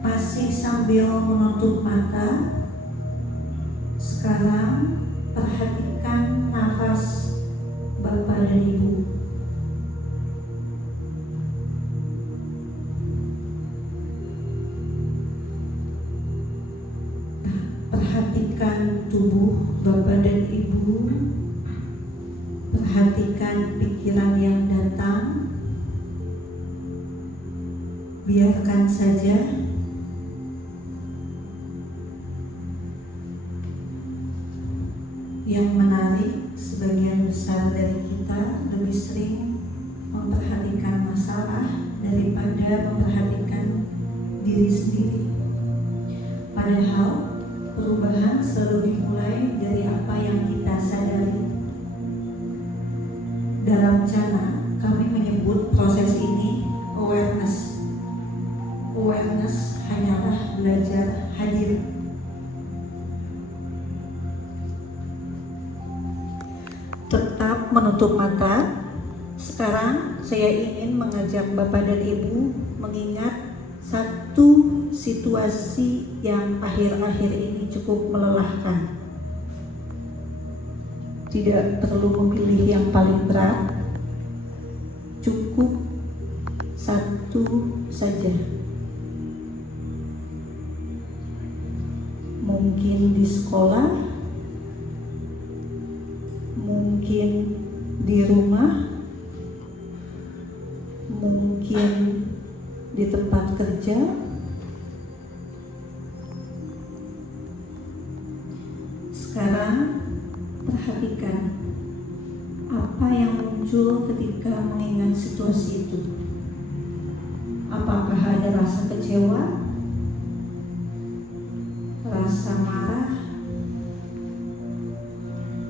Masih sambil menutup mata, sekarang perhatikan nafas Bapak dan Ibu. Perhatikan tubuh Bapak dan Ibu. Perhatikan pikiran yang datang. Biarkan saja. Yang menarik, sebagian besar dari kita lebih sering memperhatikan masalah daripada memperhatikan diri sendiri. Padahal perubahan selalu dimulai dari apa yang kita sadari. Dalam Jana, kami menyebut proses ini awareness. Awareness hanyalah belajar hadir. Tetap menutup mata. Sekarang saya ingin mengajak Bapak dan Ibu mengingat satu situasi yang akhir-akhir ini cukup melelahkan. Tidak perlu memilih yang paling berat, cukup satu saja. Mungkin di sekolah, mungkin di rumah, mungkin di tempat kerja. Sekarang perhatikan apa yang muncul ketika mengingat situasi itu. Apakah ada rasa kecewa, rasa marah,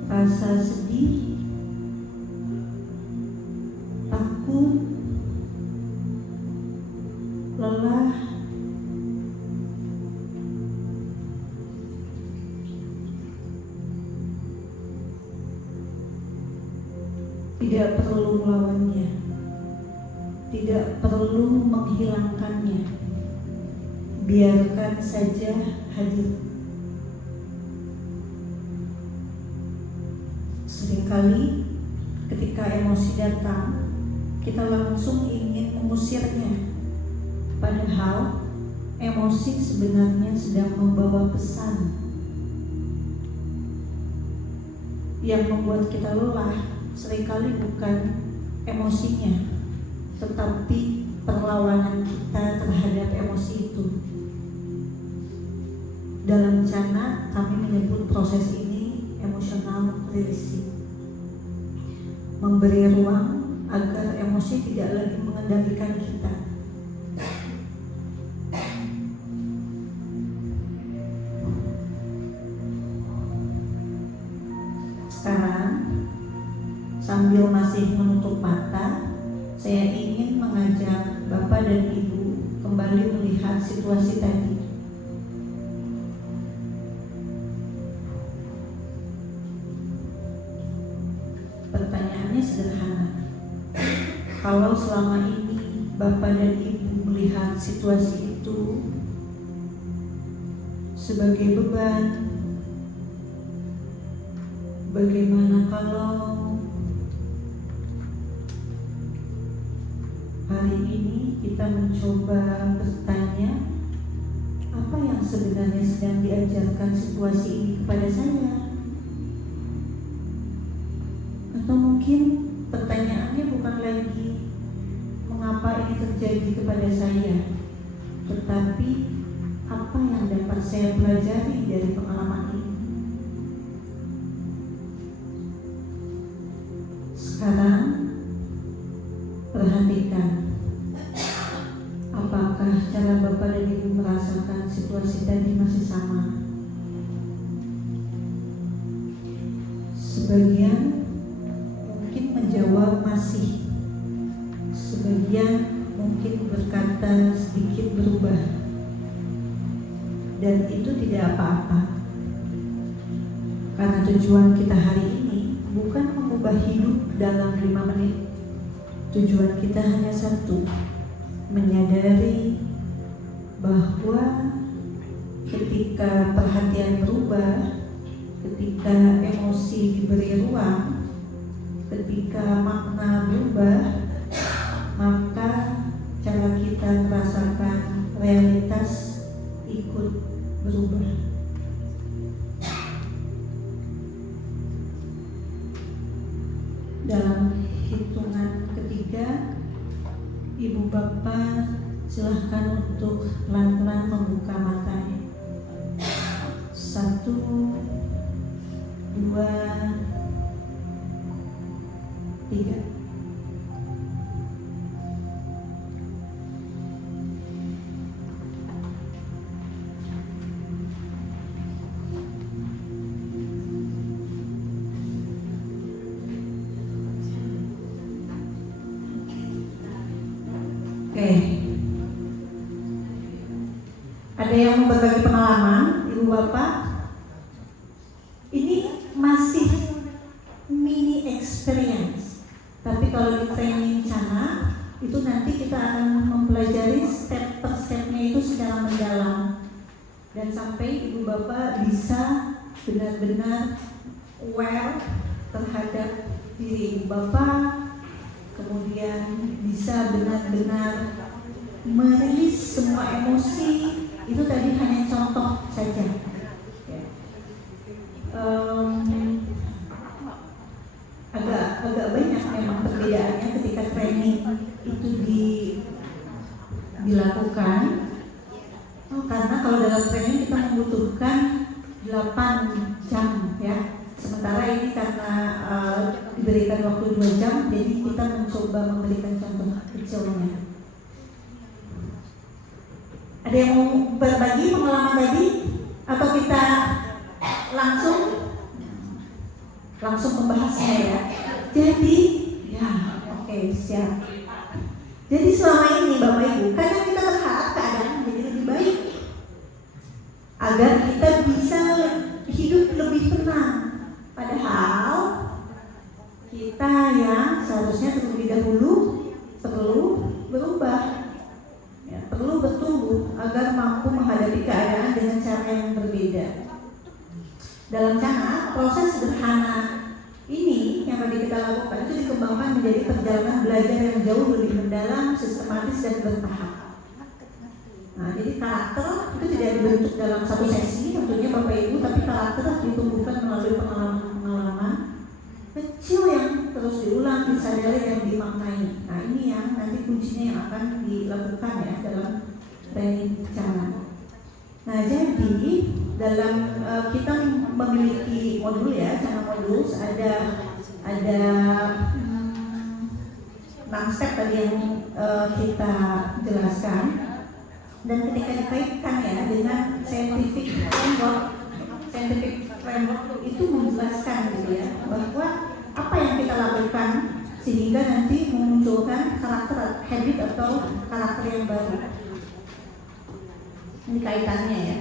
rasa sedih, takut, lelah, tidak perlu melawannya, tidak perlu menghilangkannya, biarkan saja hadir. Seringkali ketika emosi datang, kita langsung ingin mengusirnya. Padahal emosi sebenarnya sedang membawa pesan. Yang membuat kita lelah seringkali bukan emosinya, tetapi perlawanan kita terhadap emosi itu. Dalam Jana kami menyebut proses ini emotional releasing. Memberi ruang agar emosi tidak lagi mengendalikan kita. Sekarang sambil masih menutup mata, saya ingin mengajak Bapak dan Ibu kembali melihat situasi tadi. Pertanyaannya sederhana. Kalau selama ini Bapak dan Ibu melihat situasi itu sebagai beban, bagaimana kalau hari ini kita mencoba bertanya, apa yang sebenarnya sedang diajarkan situasi ini kepada saya? Atau mungkin pertanyaannya bukan lagi mengapa ini terjadi kepada saya, tetapi apa yang dapat saya pelajari dari pengalaman ini? Sekarang perhatikan, apakah cara Bapak dan Ibu merasakan situasi tadi masih sama? Sebagian mungkin menjawab masih, sebagian mungkin berkata sedikit berubah, dan itu tidak apa-apa, karena tujuan kita hari ini bukan mengubah hidup dalam 5 menit. Tujuan kita hanya satu, menyadari bahwa ketika perhatian berubah, ketika emosi diberi ruang, ketika makna berubah, maka cara kita merasakan realitas ikut berubah. Dalam hitungan ketiga, Ibu Bapak silahkan untuk pelan-pelan membuka matanya. 1, 2, 3. Oke. Ada yang mau berbagi pengalaman, Ibu Bapak? Ini masih mini experience. Tapi kalau di training Cana, itu nanti kita akan mempelajari step per stepnya itu secara mendalam. Dan sampai Ibu Bapak bisa benar-benar aware terhadap diri Ibu Bapak, kemudian bisa benar-benar merilis semua emosi. Itu tadi hanya contoh saja. Agak banyak memang perbedaannya ketika training itu dilakukan. Karena kalau dalam training kita membutuhkan 8 jam ya. Sementara ini karena diberikan waktu 2 jam, jadi kita mencoba memberikan contoh kecilnya. Ada yang mau berbagi pengalaman tadi? Atau kita langsung membahasnya ya? Jadi, ya oke, siap. Jadi selama ini Bapak Ibu, kadang kita berharap keadaan menjadi lebih baik agar kita bisa hidup lebih tenang. Padahal kita yang seharusnya terlebih dahulu perlu berubah, ya, perlu bertumbuh agar mampu dalam Cana, proses sederhana ini yang tadi kita lakukan itu dikembangkan menjadi perjalanan belajar yang jauh lebih mendalam, sistematis dan bertahap. Nah, jadi karakter itu tidak dibentuk dalam satu sesi tentunya Bapak Ibu, tapi karakter ditumbuhkan melalui pengalaman-pengalaman kecil yang terus diulang, disadari dan dimaknai. Nah, ini yang nanti kuncinya yang akan dilakukan ya dalam training Cana. Nah, jadi dalam kita memiliki modul ya, Cana modul ada 6 step tadi yang kita jelaskan. Dan ketika dikaitkan ya dengan scientific framework itu menjelaskan gitu ya bahwa apa yang kita lakukan sehingga nanti memunculkan karakter habit atau karakter yang baru. Ini kaitannya ya.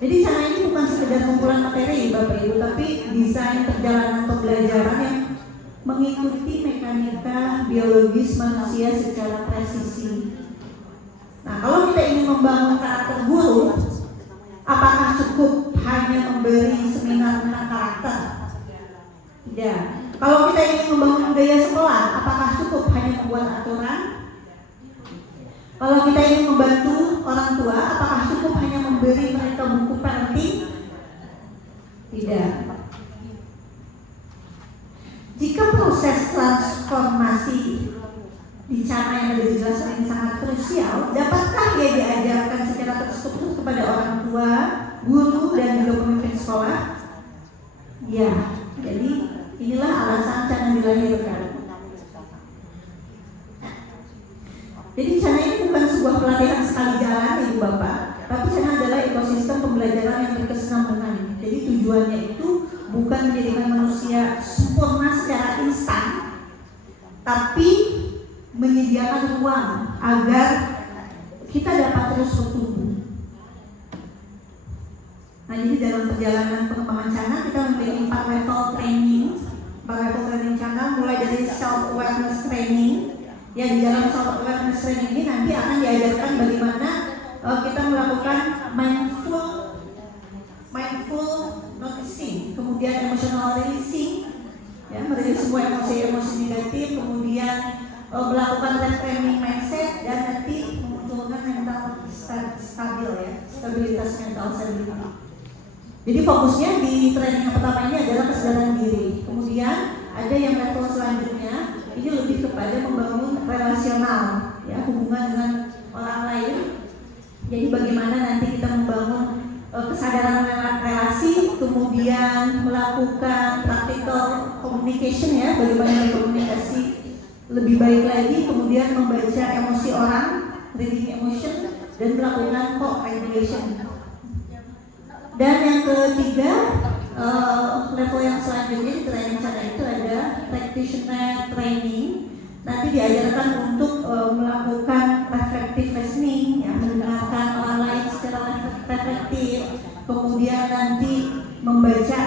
Jadi Cana ini bukan sekedar kumpulan materi Bapak Ibu, tapi desain perjalanan pembelajaran yang mengikuti mekanika biologis manusia secara presisi. Nah, kalau kita ingin membangun karakter guru, apakah cukup hanya memberi seminar tentang karakter? Tidak. Kalau kita ingin membangun budaya sekolah, apakah cukup hanya membuat aturan? Kalau kita ingin membantu orang tua, apakah cukup hanya memberi mereka buku parenting? Tidak. Jika proses transformasi di Cana yang ada dijelaskan ini sangat krusial, dapatkah ia diajarkan secara terstruktur kepada orang tua, guru, dan juga pemimpin sekolah? Ya, jadi inilah alasan Cana dilahirkan. Jadi Cana ini bukan sebuah pelatihan sekali jalan Ibu Bapak, tapi Cana adalah ekosistem pembelajaran yang berkesinambungan. Jadi tujuannya itu bukan menjadikan manusia sempurna secara instan, tapi menyediakan ruang agar kita dapat terus bertumbuh. Nah, jadi dalam perjalanan pengembangan Cana kita memiliki 4 level training. 4 level training Cana mulai dari self awareness training. Ya, di dalam self awareness training ini nanti akan diajarkan bagaimana kita melakukan mindful noticing, kemudian emotional releasing, ya, merilis semua emosi-emosi negatif, kemudian melakukan reframing mindset dan nanti memunculkan mental stabil ya, stabilitas mental stability. Jadi fokusnya di training yang pertama ini adalah kesadaran diri. Kemudian ada yang level selanjutnya ini lebih kepada membangun relasional ya, hubungan dengan orang lain. Jadi bagaimana nanti kita membangun kesadaran relasi, kemudian melakukan practical communication ya, bagaimana berkomunikasi lebih baik lagi, kemudian membaca emosi orang, reading emotion, dan melakukan co-regulation. Dan yang ketiga, level yang selanjutnya di training Cana itu ada practitioner training. Nanti diajarkan untuk melakukan reflective listening, ya, mendengarkan orang lain secara reflektif, kemudian nanti membaca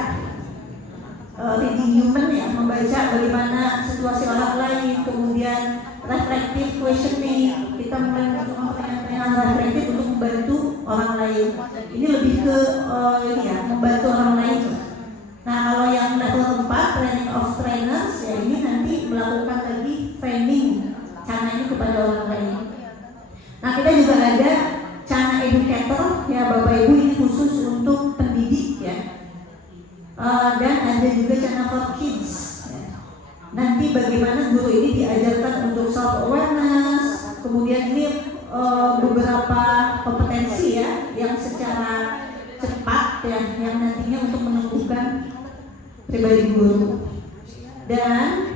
reading human ya, membaca bagaimana situasi orang lain, kemudian reflective questioning, kita mulai melakukan pertanyaan reflektif untuk membantu orang lain. Ini lebih ke ini ya, membantu orang lain. Nah, kalau yang level keempat, training of trainers ya, ini nanti melakukan lagi training Cana ini kepada orang lain. Nah, kita juga ada Cana educator ya Bapak Ibu, ini khusus untuk pendidik ya. Dan ada juga Cana for kids ya. Nanti bagaimana guru ini diajarkan untuk self awareness, kemudian ini beberapa kompetensi ya yang secara cepat ya, yang nantinya untuk menumbuhkan pribadi guru. Dan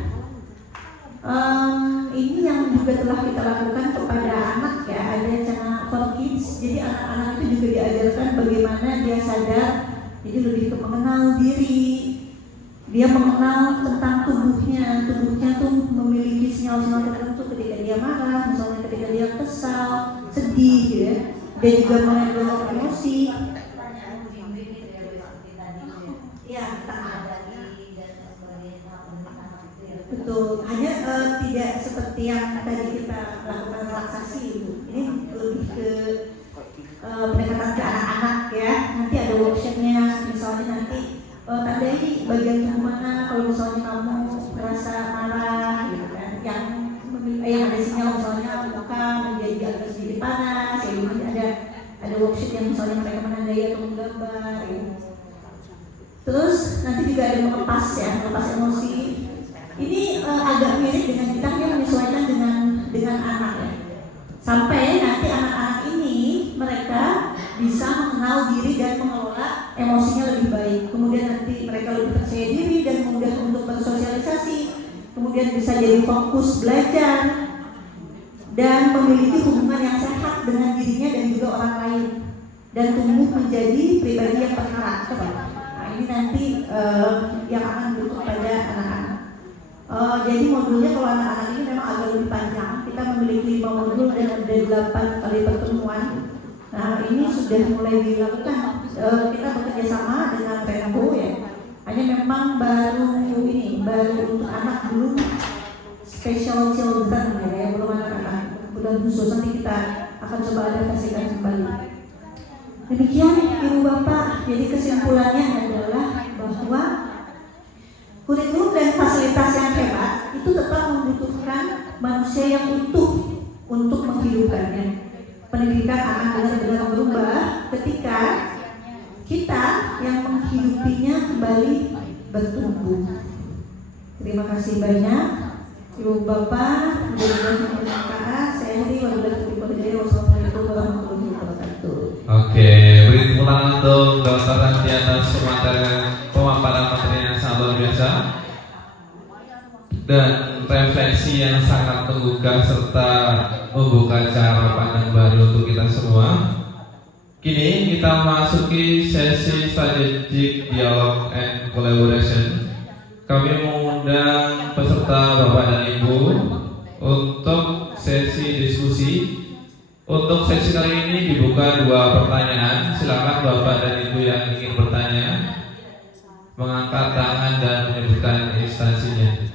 ini yang juga telah kita lakukan kepada anak ya, ada Cana for kids. Jadi anak-anak itu juga diajarkan bagaimana dia sadar, jadi lebih ke mengenal diri, dia mengenal tentang tubuhnya tuh memiliki sinyal-sinyal tertentu ketika dia marah, misalnya ketika dia kesal, sedih gitu ya. Dia juga mengontrol emosi. Ya, betul. Hanya tidak seperti yang tadi kita lakukan relaksasi itu. Ini lebih ke pendekatan ke anak-anak ya. Nanti ada workshopnya, misalnya nanti tandai bagian tubuh mana kalau misalnya kamu merasa marah gitu kan, yang ada sinyal misalnya muka menjadi agak sedikit panas, ya ini ada worksheet yang misalnya mereka menandai atau menggambar gitu. Terus nanti juga ada melepas emosi. Ini agak mirip dengan kita yang menyesuaikan dengan anak ya. Sampai nanti anak-anak ini mereka bisa mengenal diri dan mengelola emosinya lebih baik. Kemudian nanti mereka lebih percaya diri dan mudah untuk bersosialisasi. Kemudian bisa jadi fokus belajar dan memiliki hubungan yang sehat dengan dirinya dan juga orang lain, dan tumbuh menjadi pribadi yang berkarakter. Nah, ini nanti yang akan dibutuhkan pada anak-anak. Jadi modulnya kalau anak-anak ini memang agak lebih panjang. Kita memiliki 5 modul dan ada 8 kali pertemuan. Nah, ini sudah mulai dilakukan. Kita bekerja sama dengan Rainbow ya. Hanya memang baru untuk anak, belum special children ya, belum anak-anak bulan khusus. Nanti kita akan coba adaptasikan kembali. Demikian Ibu Bapak. Jadi kesimpulannya adalah bahwa kurikulum dan fasilitas yang hebat itu tetap membutuhkan manusia yang utuh untuk menghidupkannya. Pendidikan akan benar-benar berubah ketika kita yang menghidupinya kembali bertumbuh. Terima kasih banyak Ibu Bapak, mudah-mudahan bermanfaat. Saya wassalamualaikum warahmatullahi wabarakatuh. Oke, beri tepuk tangan untuk Dr. Ranti atas pemaparan materi yang sangat luar biasa dan refleksi yang sangat menggugah serta membuka cara pandang baru untuk kita semua. Kini kita masuki sesi strategic dialog and collaboration. Kami mengundang peserta Bapak dan Ibu untuk sesi diskusi. Untuk sesi kali ini dibuka 2 pertanyaan. Silakan Bapak dan Ibu yang ingin bertanya mengangkat tangan dan menyebutkan instansinya.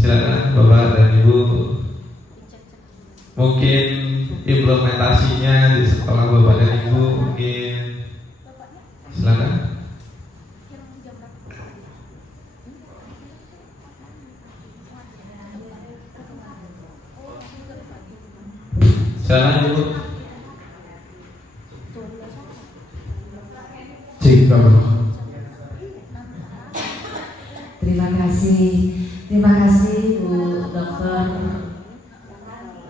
Silakan Bapak dan Ibu. Mungkin implementasinya di sekolah Bapak dan Ibu mungkin. Silakan. Silakan Ibu. Terima kasih Bu Dr.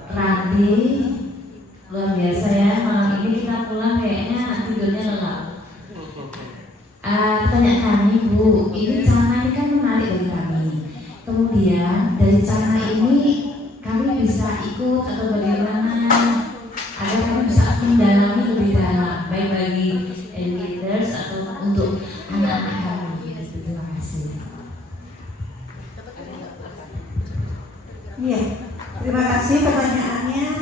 Ranti, luar biasa ya. Malam ini kita pulang kayaknya tidurnya lelap. Pertanyaan kami Bu, ini Cana ini kan menarik bagi kami. Kemudian dari Cana ini kami bisa ikut atau bagaimana agar kami bisa mendalami lebih dalam, baik bagi educators atau untuk anak-anak kami. Terima kasih. Iya, terima kasih pertanyaannya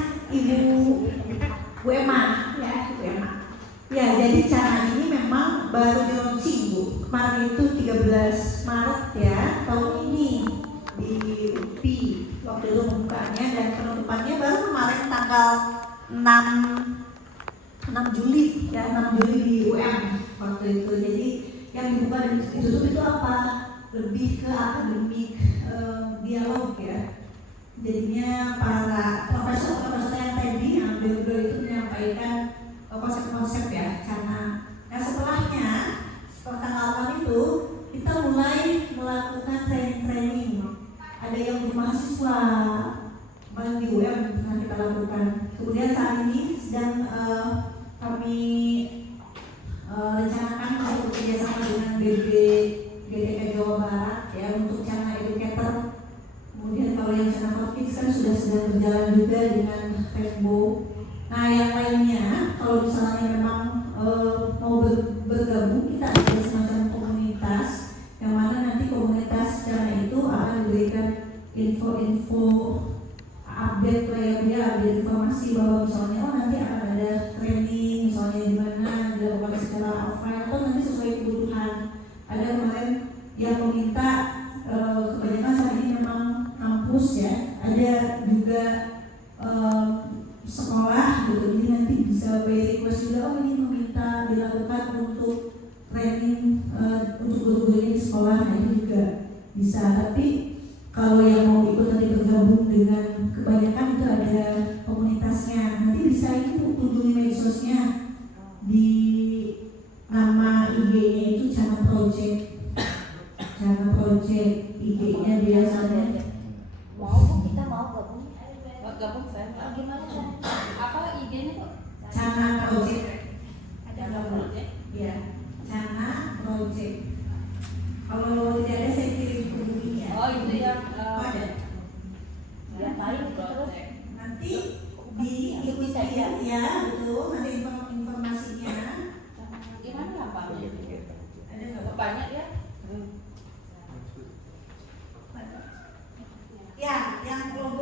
Bu Emma ya, Bu Emma. Ya, jadi cara ini memang baru di launching Bu. Kemarin itu 13 Maret ya, tahun ini di UPI waktu itu pembukanya, dan penutupannya baru kemarin tanggal 6 Juli ya, 6 Juli di UM waktu itu. Jadi yang dibuka dan ditutup itu apa? Lebih ke akademik dialog ya. Jadinya para profesor-profesor yang tadi yang beliau itu menyampaikan konsep-konsep ya, karena setelahnya setelah tanggal 6 itu kita mulai melakukan training. Ada yang di mahasiswa di UM yang kita lakukan. Kemudian saat ini sedang kami rencanakan untuk bekerjasama dengan GDK Jawa Barat ya, untuk channel educator. Kemudian kalau yang channel Kids kan sudah sedang berjalan juga dengan Rainbow. Nah yang lainnya kalau misalnya memang mau bergabung, kita ada semacam komunitas yang mana nanti komunitas channel itu akan memberikan info-info update update informasi bahwa misalnya nanti akan ada training misalnya di mana dilakukan secara offline atau nanti sesuai kebutuhan. Ada kemarin yang meminta kebanyakan kampus ya, ada juga sekolah gitu, ini nanti bisa by request juga, oh ini meminta dilakukan untuk training untuk guru-guru di sekolah, nah ini juga bisa. Tapi kalau yang mau ikut nanti bergabung dengan kebanyakan itu ada komunitasnya, nanti bisa itu kunjungi medsosnya di nama IG-nya itu Cana Project. Cana Project IG-nya biasanya. Mau kita mau gabung? Gabung saya. Gimana cara? Apa IG-nya kok? Cana Project. Ada project? Ya, Cana Project. Kalau tidak ada saya kirim ke bukunya. Oh itu yang ada. Ya paling terus Nanti diikuti saja ya, betul. Nanti informasinya. gimana ya Pak? Ada nggak? Banyak ya? Ya, yang kelompok